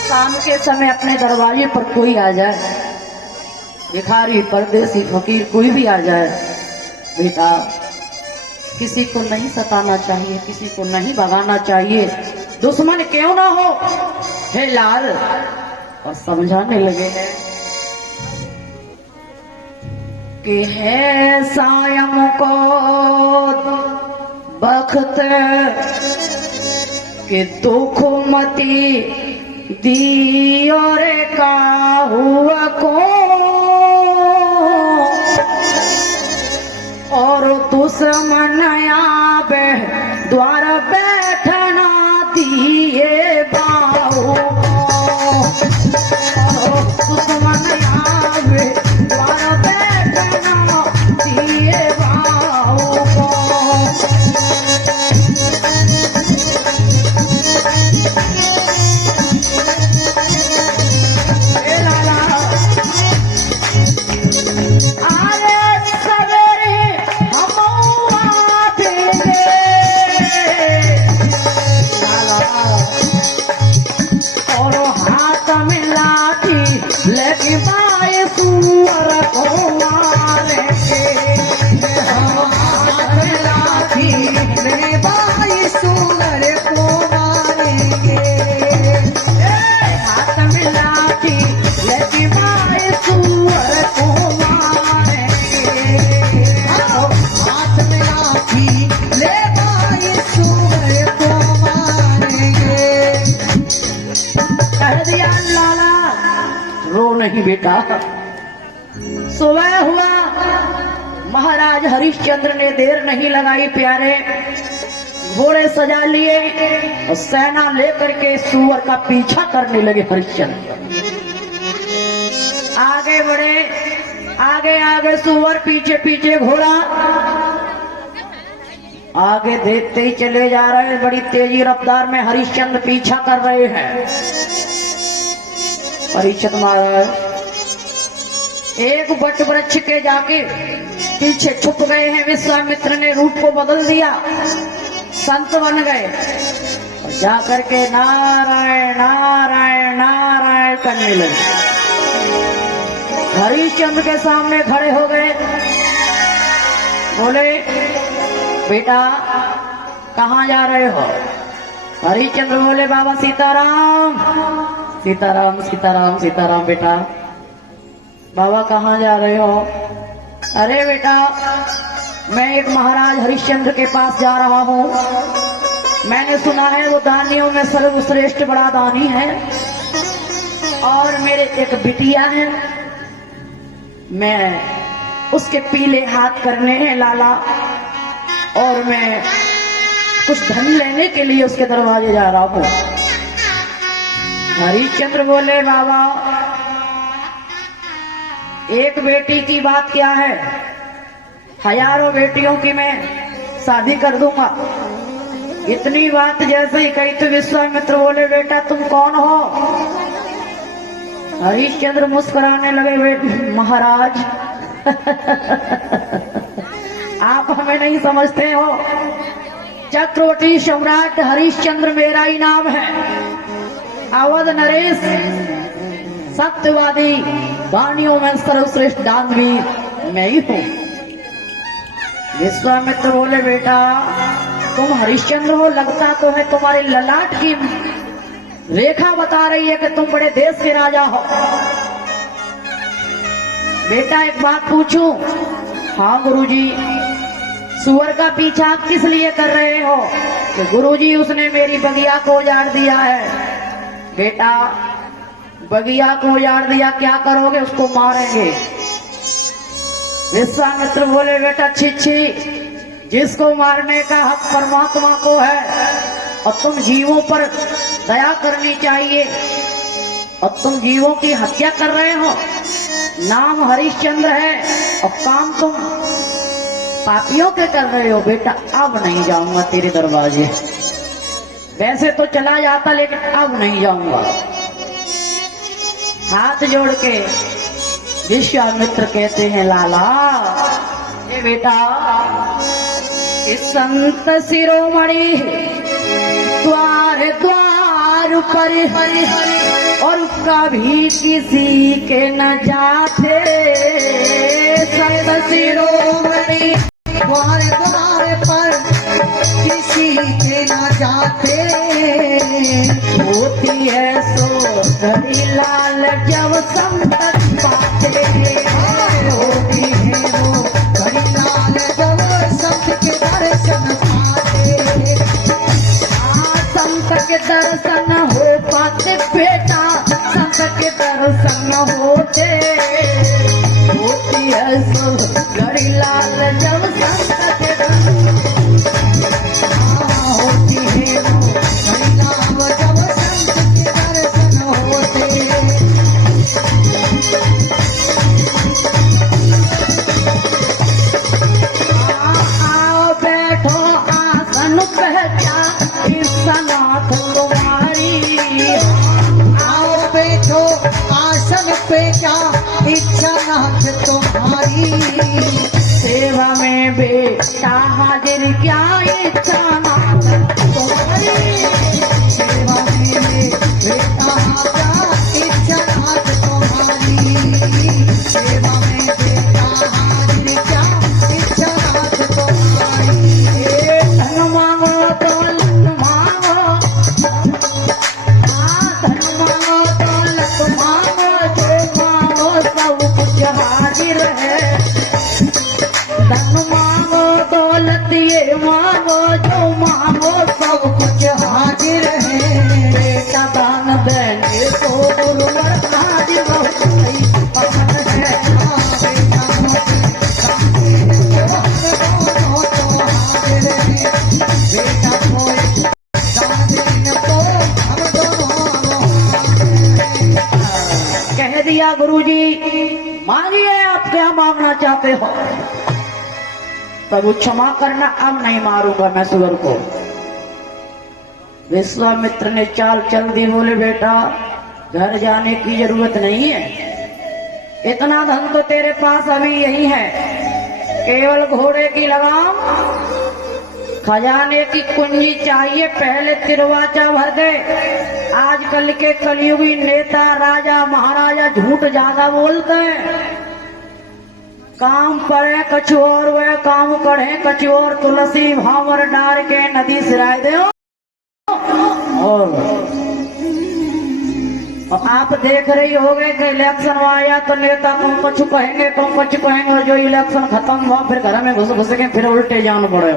शाम के समय अपने दरवाजे पर कोई आ जाए, भिखारी, परदेसी, फकीर, कोई भी आ जाए, बेटा किसी को नहीं सताना चाहिए, किसी को नहीं भगाना चाहिए, दुश्मन क्यों ना हो। हे लाल, और समझाने लगे हैं कि है सायं को बख्त कि दुख मती दी और का हुआ को, और दुश्मन आवे द्वार बैठना दिए बाहू को, दुश्मन आवे द्वार बैठना दिए बाहू को। लेकिन बाए सुअर को मारेंगे, हाथ में लाठी लेकिन बाए सुअर को मारेंगे, हाथ में लाठी लेकिन बाए सुअर को मारेंगे, हाथ में लाठी ले बाए सुअर को मारेंगे। कह दिया लाला, रो नहीं बेटा। सुबह हुआ, महाराज हरिश्चंद्र ने देर नहीं लगाई, प्यारे घोड़े सजा लिए और सेना लेकर के सुअर का पीछा करने लगे। हरिश्चंद्र आगे बढ़े, आगे आगे सुअर, पीछे पीछे घोड़ा, आगे देखते ही चले जा रहे हैं, बड़ी तेजी रफ्तार में हरिश्चंद्र पीछा कर रहे हैं। परीक्षित महाराज एक वट वृक्ष के जाके पीछे छुप गए हैं। विश्वामित्र ने रूप को बदल दिया, संत बन गए और जाकर के नारायण नारायण नारायण करने लगे। हरिश्चंद्र के सामने खड़े हो गए, बोले बेटा कहाँ जा रहे हो? हरिश्चंद्र बोले बाबा सीताराम सीताराम सीताराम सीताराम। बेटा बाबा कहाँ जा रहे हो? अरे बेटा मैं एक महाराज हरिश्चंद्र के पास जा रहा हूँ, मैंने सुना है वो दानियों में सर्वश्रेष्ठ बड़ा दानी है, और मेरे एक बिटिया है, मैं उसके पीले हाथ करने हैं लाला, और मैं कुछ धन लेने के लिए उसके दरवाजे जा रहा हूँ। हरिश्चंद्र बोले बाबा एक बेटी की बात क्या है, हजारों बेटियों की मैं शादी कर दूंगा। इतनी बात जैसे ही कही तो विश्वामित्र बोले बेटा तुम कौन हो? हरिश्चंद्र मुस्कुराने लगे, महाराज आप हमें नहीं समझते हो, चक्रवर्ती सम्राट हरिश्चंद्र मेरा ही नाम है, अवध नरेश सत्यवादी दानियों में सर्वश्रेष्ठ दानवी मैं ही हूँ। विश्वामित्र बोले बेटा तुम हरिश्चंद्र हो, लगता तो है तुम्हारे ललाट की रेखा बता रही है कि तुम बड़े देश के राजा हो। बेटा एक बात पूछूं? हाँ गुरुजी। सुअर का पीछा आप किस लिए कर रहे हो? कि गुरुजी उसने मेरी बगिया को उजाड़ दिया है। बेटा बगिया को उजाड़ दिया, क्या करोगे? उसको मारेंगे। विश्वामित्र बोले बेटा छी, जिसको मारने का हक परमात्मा को है, और तुम जीवों पर दया करनी चाहिए, और तुम जीवों की हत्या कर रहे हो। नाम हरिश्चंद्र है और काम तुम पापियों के कर रहे हो। बेटा अब नहीं जाऊंगा तेरे दरवाजे, वैसे तो चला जाता लेकिन अब नहीं जाऊंगा। हाथ जोड़ के विश्वामित्र कहते हैं लाला ये बेटा इस संत शिरोमणि द्वार द्वार पर और कभी किसी के न जाते संत शिरोमणि द्वार द्वार पर किसी के न जाते, होती है सो धरी लाल जब संकट पाते, होती है वो घड़ी लाल जब सबके दर्शन पाते। संत के दर्शन हो पाते बेटा, संत के दर्शन होते, होती है सो धरी लाल जब संत के दर्शन होती है वो घड़ी लाल जब सबके दर्शन होते। आओ बैठो आसन पहचा सनाथ तुम्हारी, आओ बैठो आसन पे क्या इच्छा नाथ तुम्हारी। सेवा में बेटा हाजिर क्या इच्छा नाथ तुम्हारी, सेवा में बेटा क्या इच्छा नाथ तुम्हारी। सेवा में बेटा हाजिर क्या इच्छा नाथ तुम्हारी। धन मांगो दौलत मांगो, धन मांगो दौलत मांगो, जो मांगो सब कुछ हाजिर है। धन मांगो दौलत ये मांगो, जो मांगो सब कुछ हाजिर है। बेटा दान देने को गुरुवर हाजिर बहुत सही पसंद है। बेटा कोई दान देने को हम दोनों कह दिया गुरुजी मांगिए आप क्या मांगना चाहते हो। प्रभु क्षमा करना अब नहीं मारूंगा मैं सुअर को। विश्वामित्र ने चाल चल दी, बोले बेटा घर जाने की जरूरत नहीं है, इतना धन तो तेरे पास अभी यही है, केवल घोड़े की लगाम, खजाने की कुंजी चाहिए, पहले तिरवाचा भर दे। आजकल के कलयुगी नेता राजा महाराजा झूठ ज्यादा बोलते हैं, काम पड़े कछु और वह काम करे कछु और, तुलसी भावर डार के नदी सिराय दे। और आप देख रही होगे कि इलेक्शन आया तो नेता तुम कुछ कहेंगे तुम कुछ कहेंगे, और जो इलेक्शन खत्म हुआ फिर घर में घुस घुस के फिर उल्टे जान पड़े।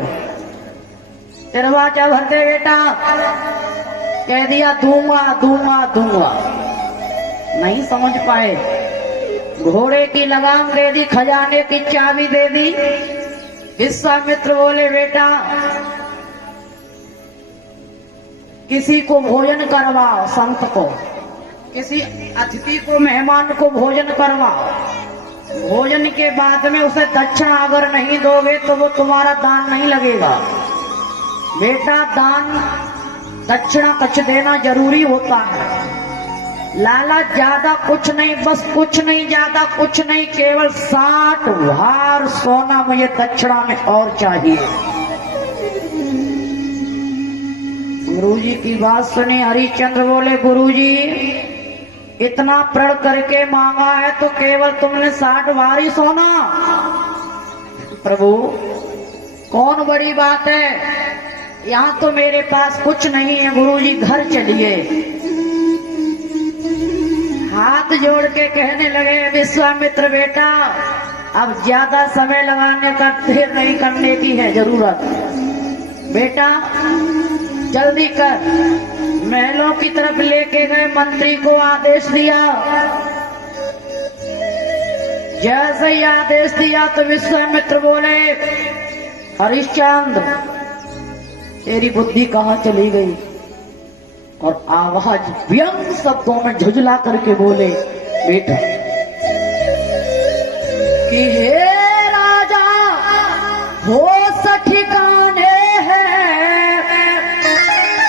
तिरवाचा भरते बेटा, कह दिया दूंगा दूंगा दूंगा, नहीं समझ पाए। घोड़े की लगाम दे दी, खजाने की चाबी दे दी। विश्वामित्र बोले बेटा किसी को भोजन करवाओ, संत को, किसी अतिथि को, मेहमान को भोजन करवाओ। भोजन के बाद में उसे दक्षिणा अगर नहीं दोगे तो वो तुम्हारा दान नहीं लगेगा। बेटा दान दक्षिणा कुछ देना जरूरी होता है। लाला ज्यादा कुछ नहीं, बस कुछ नहीं, ज्यादा कुछ नहीं, केवल 60 भार सोना मुझे दक्षिणा में और चाहिए। गुरुजी की बात सुनी हरिश्चंद्र बोले गुरुजी इतना प्रण करके मांगा है तो केवल तुमने 60 भार ही सोना। प्रभु कौन बड़ी बात है, यहाँ तो मेरे पास कुछ नहीं है, गुरुजी घर चलिए। हाथ जोड़ के कहने लगे विश्वामित्र बेटा अब ज्यादा समय लगाने का देर नहीं करने की है जरूरत, बेटा जल्दी कर। महलों की तरफ लेके गए, मंत्री को आदेश दिया। जैसे ही आदेश दिया तो विश्वामित्र बोले हरिश्चंद्र तेरी बुद्धि कहाँ चली गई, और आवाज व्यंग शब्दों में झुंझला करके बोले बेटा कि हे राजा हो ठिकाने हैं,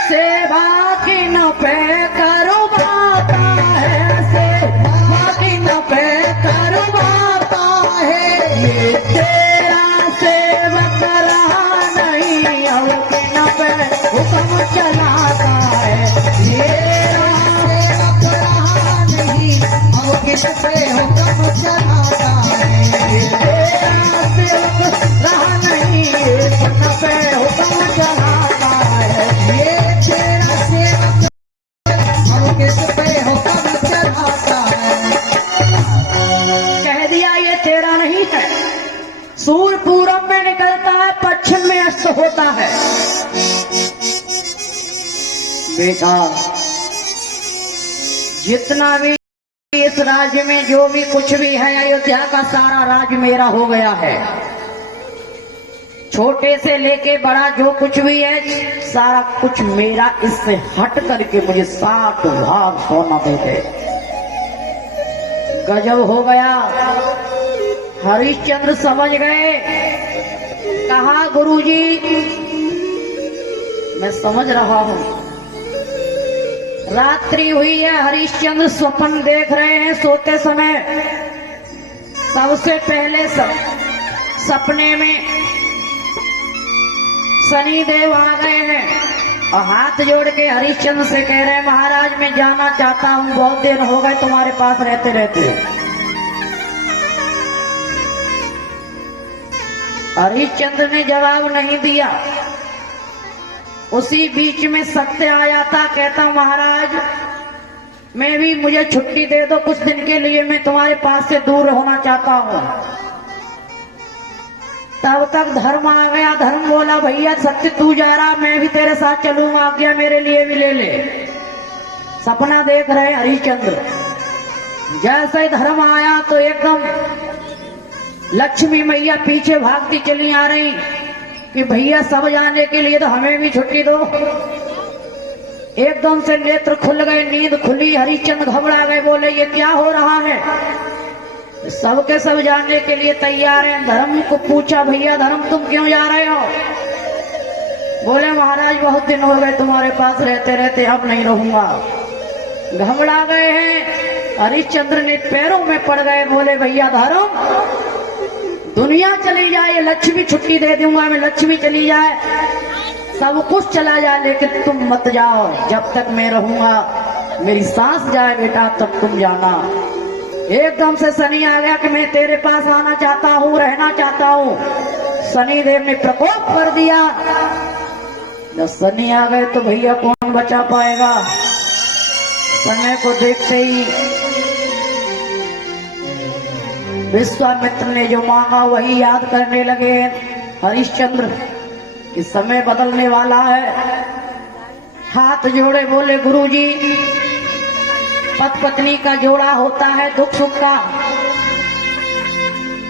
सेवा की न पे करो पाता है, सेवा की न पे करो पाता है। ये तेरा सेवक रहा नहीं, अब की न पे हुक्म किस पे हुक्म चलाता है, तेरा सेवक रहा नहीं, किस पे हुक्म चलाता है, ये तेरा सेवक अब किस पे हुक्म चलाता है। कह दिया ये तेरा नहीं है। सूर्य पूरब में निकलता है, पश्चिम में अस्त होता है। बेटा, जितना भी इस राज्य में जो भी कुछ भी है, अयोध्या का सारा राज्य मेरा हो गया है। छोटे से लेके बड़ा जो कुछ भी है, सारा कुछ मेरा। इससे हट करके मुझे 60 भाग सोना दे दे। गजब हो गया। हरिश्चंद्र समझ गए। कहा गुरुजी, मैं समझ रहा हूं। रात्रि हुई है, हरिश्चंद्र स्वप्न देख रहे हैं। सोते समय सबसे पहले सपने में शनिदेव आ गए हैं और हाथ जोड़ के हरिश्चंद्र से कह रहे हैं, महाराज मैं जाना चाहता हूं, बहुत दिन हो गए तुम्हारे पास रहते रहते। हरिश्चंद्र ने जवाब नहीं दिया। उसी बीच में सत्य आया था। कहता हूं महाराज, मैं भी, मुझे छुट्टी दे दो कुछ दिन के लिए, मैं तुम्हारे पास से दूर होना चाहता हूं। तब तक धर्म आ गया। धर्म बोला, भैया सत्य तू जा रहा, मैं भी तेरे साथ चलूंगा, आज्ञा मेरे लिए भी ले ले। सपना देख रहे हरिश्चंद्र। जैसे ही धर्म आया तो एकदम लक्ष्मी मैया पीछे भागती चली आ रही कि भैया सब जाने के लिए तो हमें भी छुट्टी दो। एकदम से नेत्र खुल गए, नींद खुली। हरिश्चंद्र घबरा गए, बोले ये क्या हो रहा है? सबके सब जाने के लिए तैयार हैं। धर्म को पूछा, भैया धर्म तुम क्यों जा रहे हो? बोले महाराज बहुत दिन हो गए तुम्हारे पास रहते रहते, अब नहीं रहूंगा। घबरा गए हैं। हरिश्चंद्र ने पैरों में पड़ गए, बोले भैया धर्म दुनिया चली जाए, लक्ष्मी छुट्टी दे दूंगा मैं, लक्ष्मी चली जाए, सब कुछ चला जाए, लेकिन तुम मत जाओ। जब तक मैं रहूंगा, मेरी सांस जाए बेटा तब तुम जाना। एकदम से शनि आ गया कि मैं तेरे पास आना चाहता हूँ, रहना चाहता हूँ। शनिदेव ने प्रकोप कर दिया। जब शनि आ गए तो भैया कौन बचा पाएगा? समय को देखते ही विश्वामित्र ने जो मांगा वही याद करने लगे हरिश्चंद्र कि समय बदलने वाला है। हाथ जोड़े बोले, गुरुजी पति पत्नी का जोड़ा होता है दुख सुख का,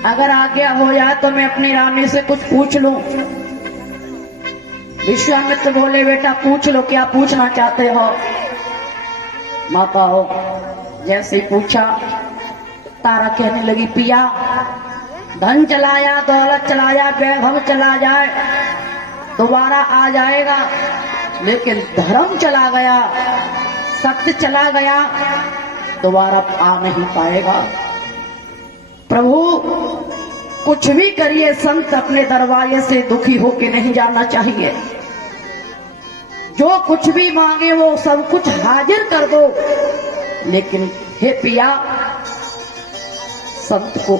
अगर आज्ञा हो जाए तो मैं अपनी रानी से कुछ पूछ लूं। विश्वामित्र बोले, बेटा पूछ लो, क्या पूछना चाहते हो? माता हो। जैसे ही पूछा, तारा कहने लगी, पिया धन चलाया, दौलत चलाया, वैभव चला जाए दोबारा आ जाएगा, लेकिन धर्म चला गया, सत्य चला गया, दोबारा आ नहीं पाएगा। प्रभु कुछ भी करिए, संत अपने दरवाजे से दुखी होके नहीं जाना चाहिए। जो कुछ भी मांगे वो सब कुछ हाजिर कर दो, लेकिन हे पिया संत को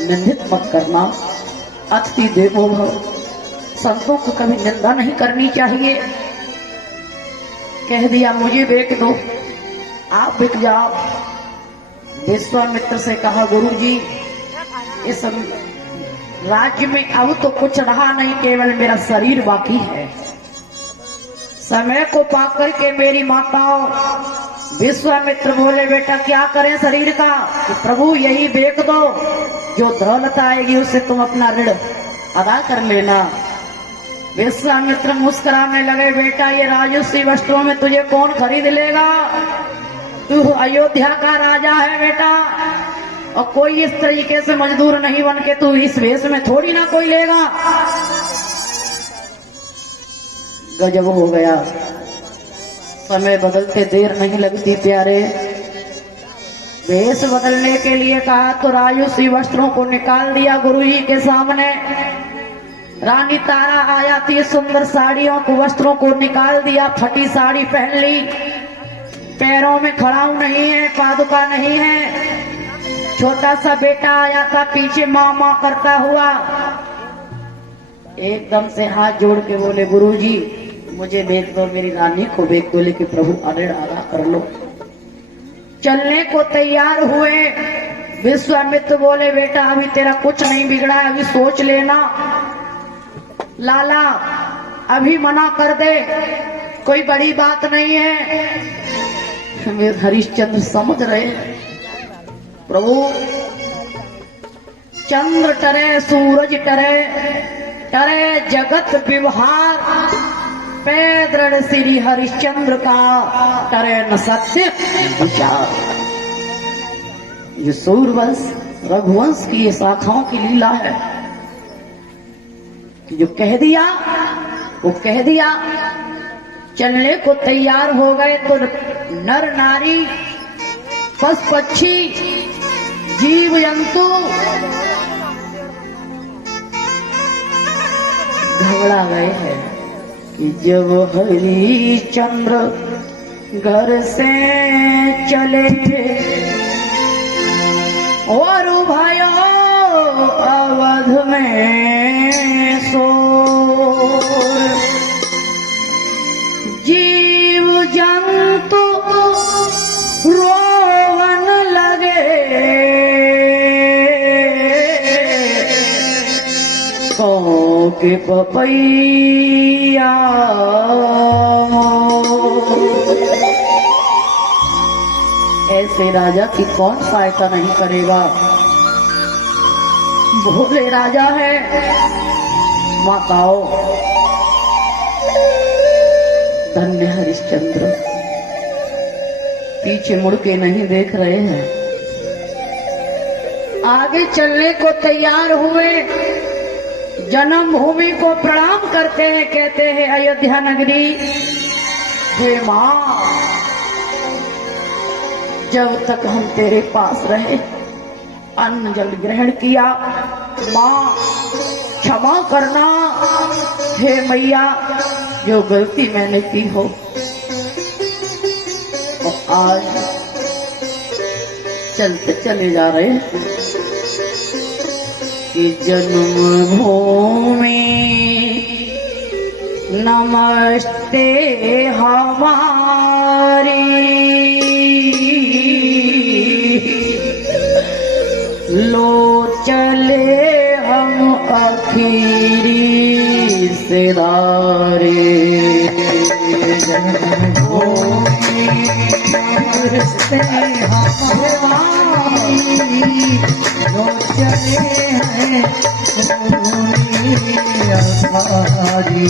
निंदित मत करना। अतिथि देवो भव, संतों को कभी निंदा नहीं करनी चाहिए। कह दिया मुझे बेच दो, आप बिक जाओ। विश्वामित्र से कहा, गुरुजी इस राज्य में अब तो कुछ रहा नहीं, केवल मेरा शरीर बाकी है। समय को पाकर के मेरी माताओं। विश्वामित्र बोले, बेटा क्या करें शरीर का? कि प्रभु यही बेच दो, जो दौलत आएगी उससे तुम अपना ऋण अदा कर लेना। विश्वामित्र मुस्कुराने लगे, बेटा ये राजस्वी वस्त्रों में तुझे कौन खरीद लेगा? तू अयोध्या का राजा है बेटा, और कोई इस तरीके से मजदूर नहीं बन के तू इस वेश में थोड़ी ना कोई लेगा। गजब हो गया। समय बदलते देर नहीं लगती प्यारे। वेश बदलने के लिए कहा तो राजस्वी वस्त्रों को निकाल दिया गुरुजी के सामने। रानी तारा आया थी, सुंदर साड़ियों को वस्त्रों को निकाल दिया, फटी साड़ी पहन ली, पैरों में खड़ाऊ नहीं है, पादुका नहीं है, छोटा सा बेटा आया था पीछे माँ माँ करता हुआ, एकदम से हाथ जोड़ के बोले गुरुजी मुझे भेज दो, मेरी रानी को भेज दो, लेकिन प्रभु अरे आरा कर लो। चलने को तैयार हुए। विश्वामित्र बोले बेटा अभी तेरा कुछ नहीं बिगड़ा है, अभी सोच लेना। लाला अभी मना कर दे, कोई बड़ी बात नहीं है। वे हरिश्चंद्र समझ रहे प्रभु चंद्र टरे सूरज टरे, टरे जगत व्यवहार, पे दृढ़ श्री हरिश्चंद्र का टरे न सत्य विचार। ये सूर्यवंश रघुवंश की ये शाखाओं की लीला है कि जो कह दिया वो कह दिया। चलने को तैयार हो गए तो नर नारी पशु पक्षी जीव जंतु घबरा गए हैं कि जब हरिश्चंद्र घर से चले और भयो अवध में शोर, जीव जंतु रोवन लगे, कौ के पपैया। ऐसे राजा की कौन सहायता नहीं करेगा। भोले राजा है। माताओं धन्य हरिश्चंद्र पीछे मुड़ के नहीं देख रहे हैं, आगे चलने को तैयार हुए। जन्मभूमि को प्रणाम करते हैं, कहते हैं अयोध्या नगरी हे माँ, जब तक हम तेरे पास रहे अन्न जल ग्रहण किया, माँ क्षमा करना। हे मैया जो गलती मैंने की हो, और आज चलते चले जा रहे कि जन्मभूमि नमस्ते हमारी, लो चले हम आखिरी सिदारे। जन्मभूमि नमस्ते हमारी, लो चले हैं भूमि हमारी।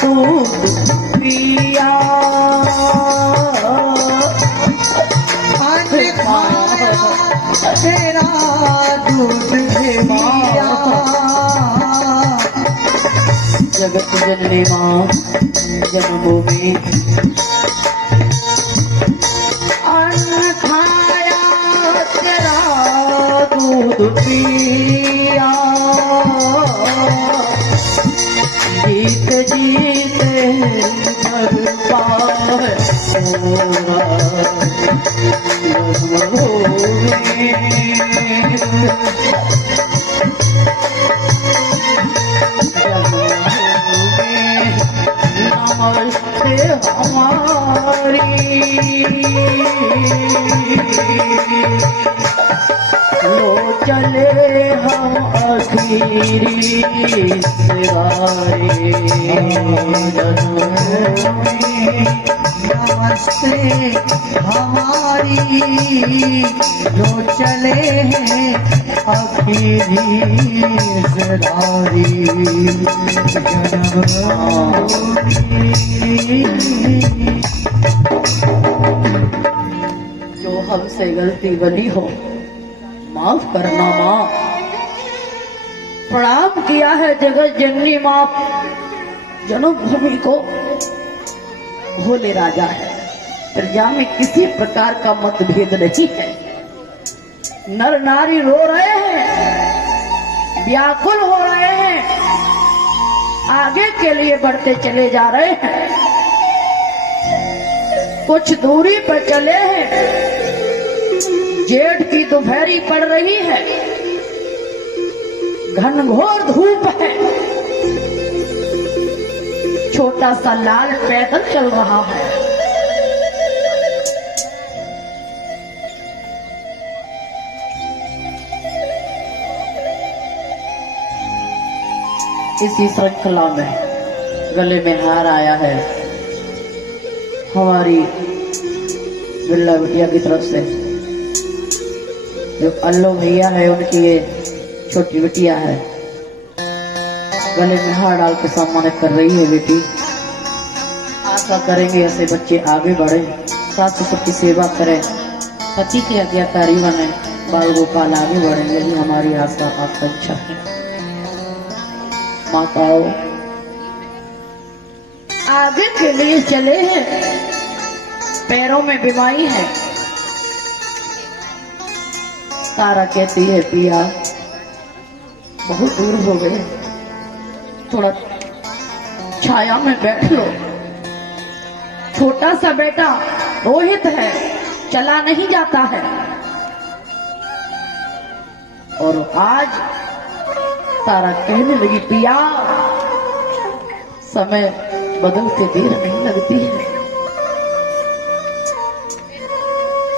दूध पिया, अन्न खाया तेरा दूध पिया, जगत जननी माँ जन्मभूमि। अन्न खाया तेरा दूध पिया, जीत जीते भर पाए नमस्ते हमारी, लो चले हम आखिरी सिवारे। नमस्ते हमारी, लो चले हैं आखिरी सिदारी। जो हमसे गलती बनी हो माफ करना माँ। प्रणाम किया है जगत जननी माँ जन्मभूमि को, भोले राजा है, प्रजा में किसी प्रकार का मतभेद नहीं है। नर नारी रो रहे हैं, व्याकुल हो रहे हैं, आगे के लिए बढ़ते चले जा रहे हैं। कुछ दूरी पर चले हैं, जेठ की दोपहरी पड़ रही है, घनघोर धूप है, छोटा सा लाल पैदल चल रहा है। इसी श्रृंखला में गले में हार आया है हमारी बिल्ला बिटिया की तरफ से। जो अल्लो भैया है उनकी ये छोटी बिटिया है, गले में हार डाल के सम्मानित कर रही है बेटी। आशा करेंगे ऐसे बच्चे आगे बढ़े, सास ससुर की सेवा करें, पति की आज्ञाकारी बने, बाल गोपाल आगे बढ़े, यही हमारी आशा आकांक्षा है। माताओं आगे के लिए चले हैं, पैरों में बीमारी है। तारा कहती है पिया बहुत दूर हो गए, थोड़ा छाया में बैठ लो। छोटा सा बेटा रोहित है, चला नहीं जाता है, और आज तारा कहने लगी पिया समय बदलते देर नहीं लगती है।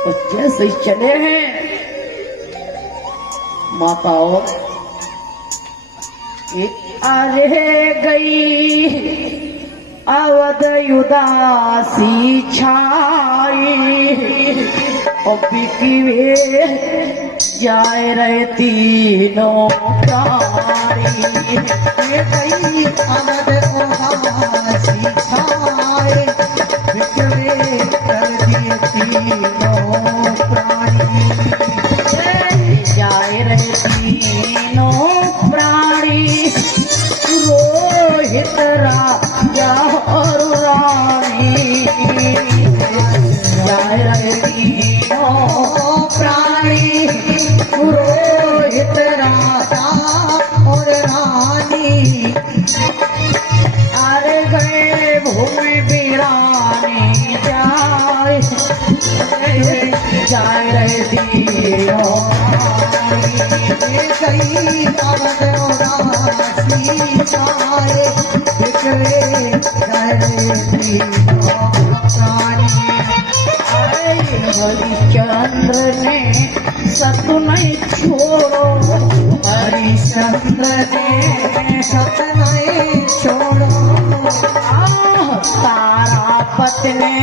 और जैसे ही चले हैं माताओं, एक आरे गई अवध उदासी छाई, और बिकी वे जाए रहे तीनों प्राणी। गई अवध उदासी छाई, बिखरे कर दिए तीनों प्राणी। जाए रहे तीनों प्राणी, रोहित राजा और रानी। जाए रहे तीनों प्राणी, रोहित राजा और रानी। अरे गए भूमि बिरानी, जाए रहे तीनों गई अवध उदासी छाए, बिखरे रहे तीनों प्राणी। हरिश्चंद्र ने सत नहीं छोड़ो, हरिश्चंद्र ने सत नहीं छोड़ो। तारापत ने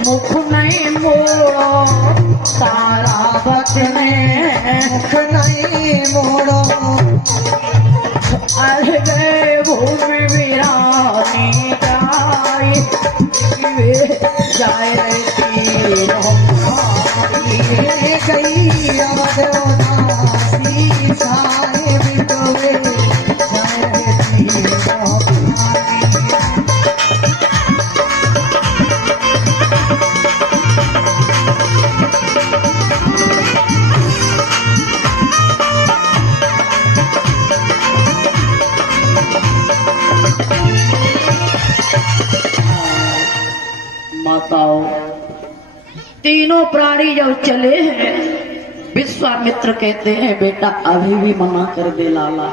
मुख नहीं मोड़ो, तारापत ने मुख नहीं मोड़ो। अरे गए भूमि वीरानी, जाए रहे तीनों गई अवध उदासी छाए, बिखरे जाए रहे तीनों प्राणी। माताओं तीनों प्राणी जब चले हैं, विश्वामित्र कहते हैं बेटा अभी भी मना कर दे लाला।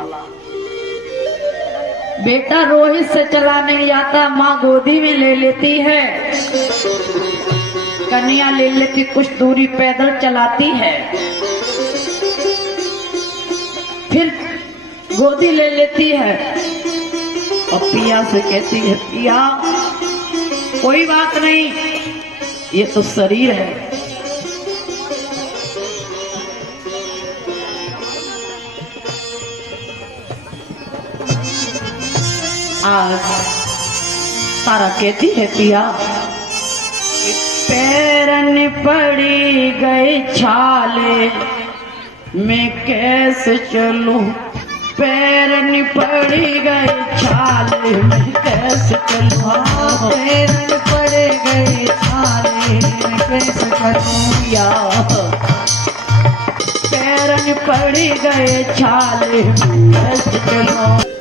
बेटा रोहित से चला नहीं जाता, माँ गोदी में ले लेती है, कन्या ले लेती, कुछ दूरी पैदल चलाती है, फिर गोदी ले लेती है, और पिया से कहती है पिया कोई बात नहीं, ये तो शरीर है, आज तारा कहती है पिया पैरन पड़ी गई छाले, मैं कैसे चलूं पैरन पड़ी गए छाले में कैसे चलूं, पैरन पड़े गए छाले में कैसे करूं, या पैरन पड़ी गए छाले में कैसे चलूं।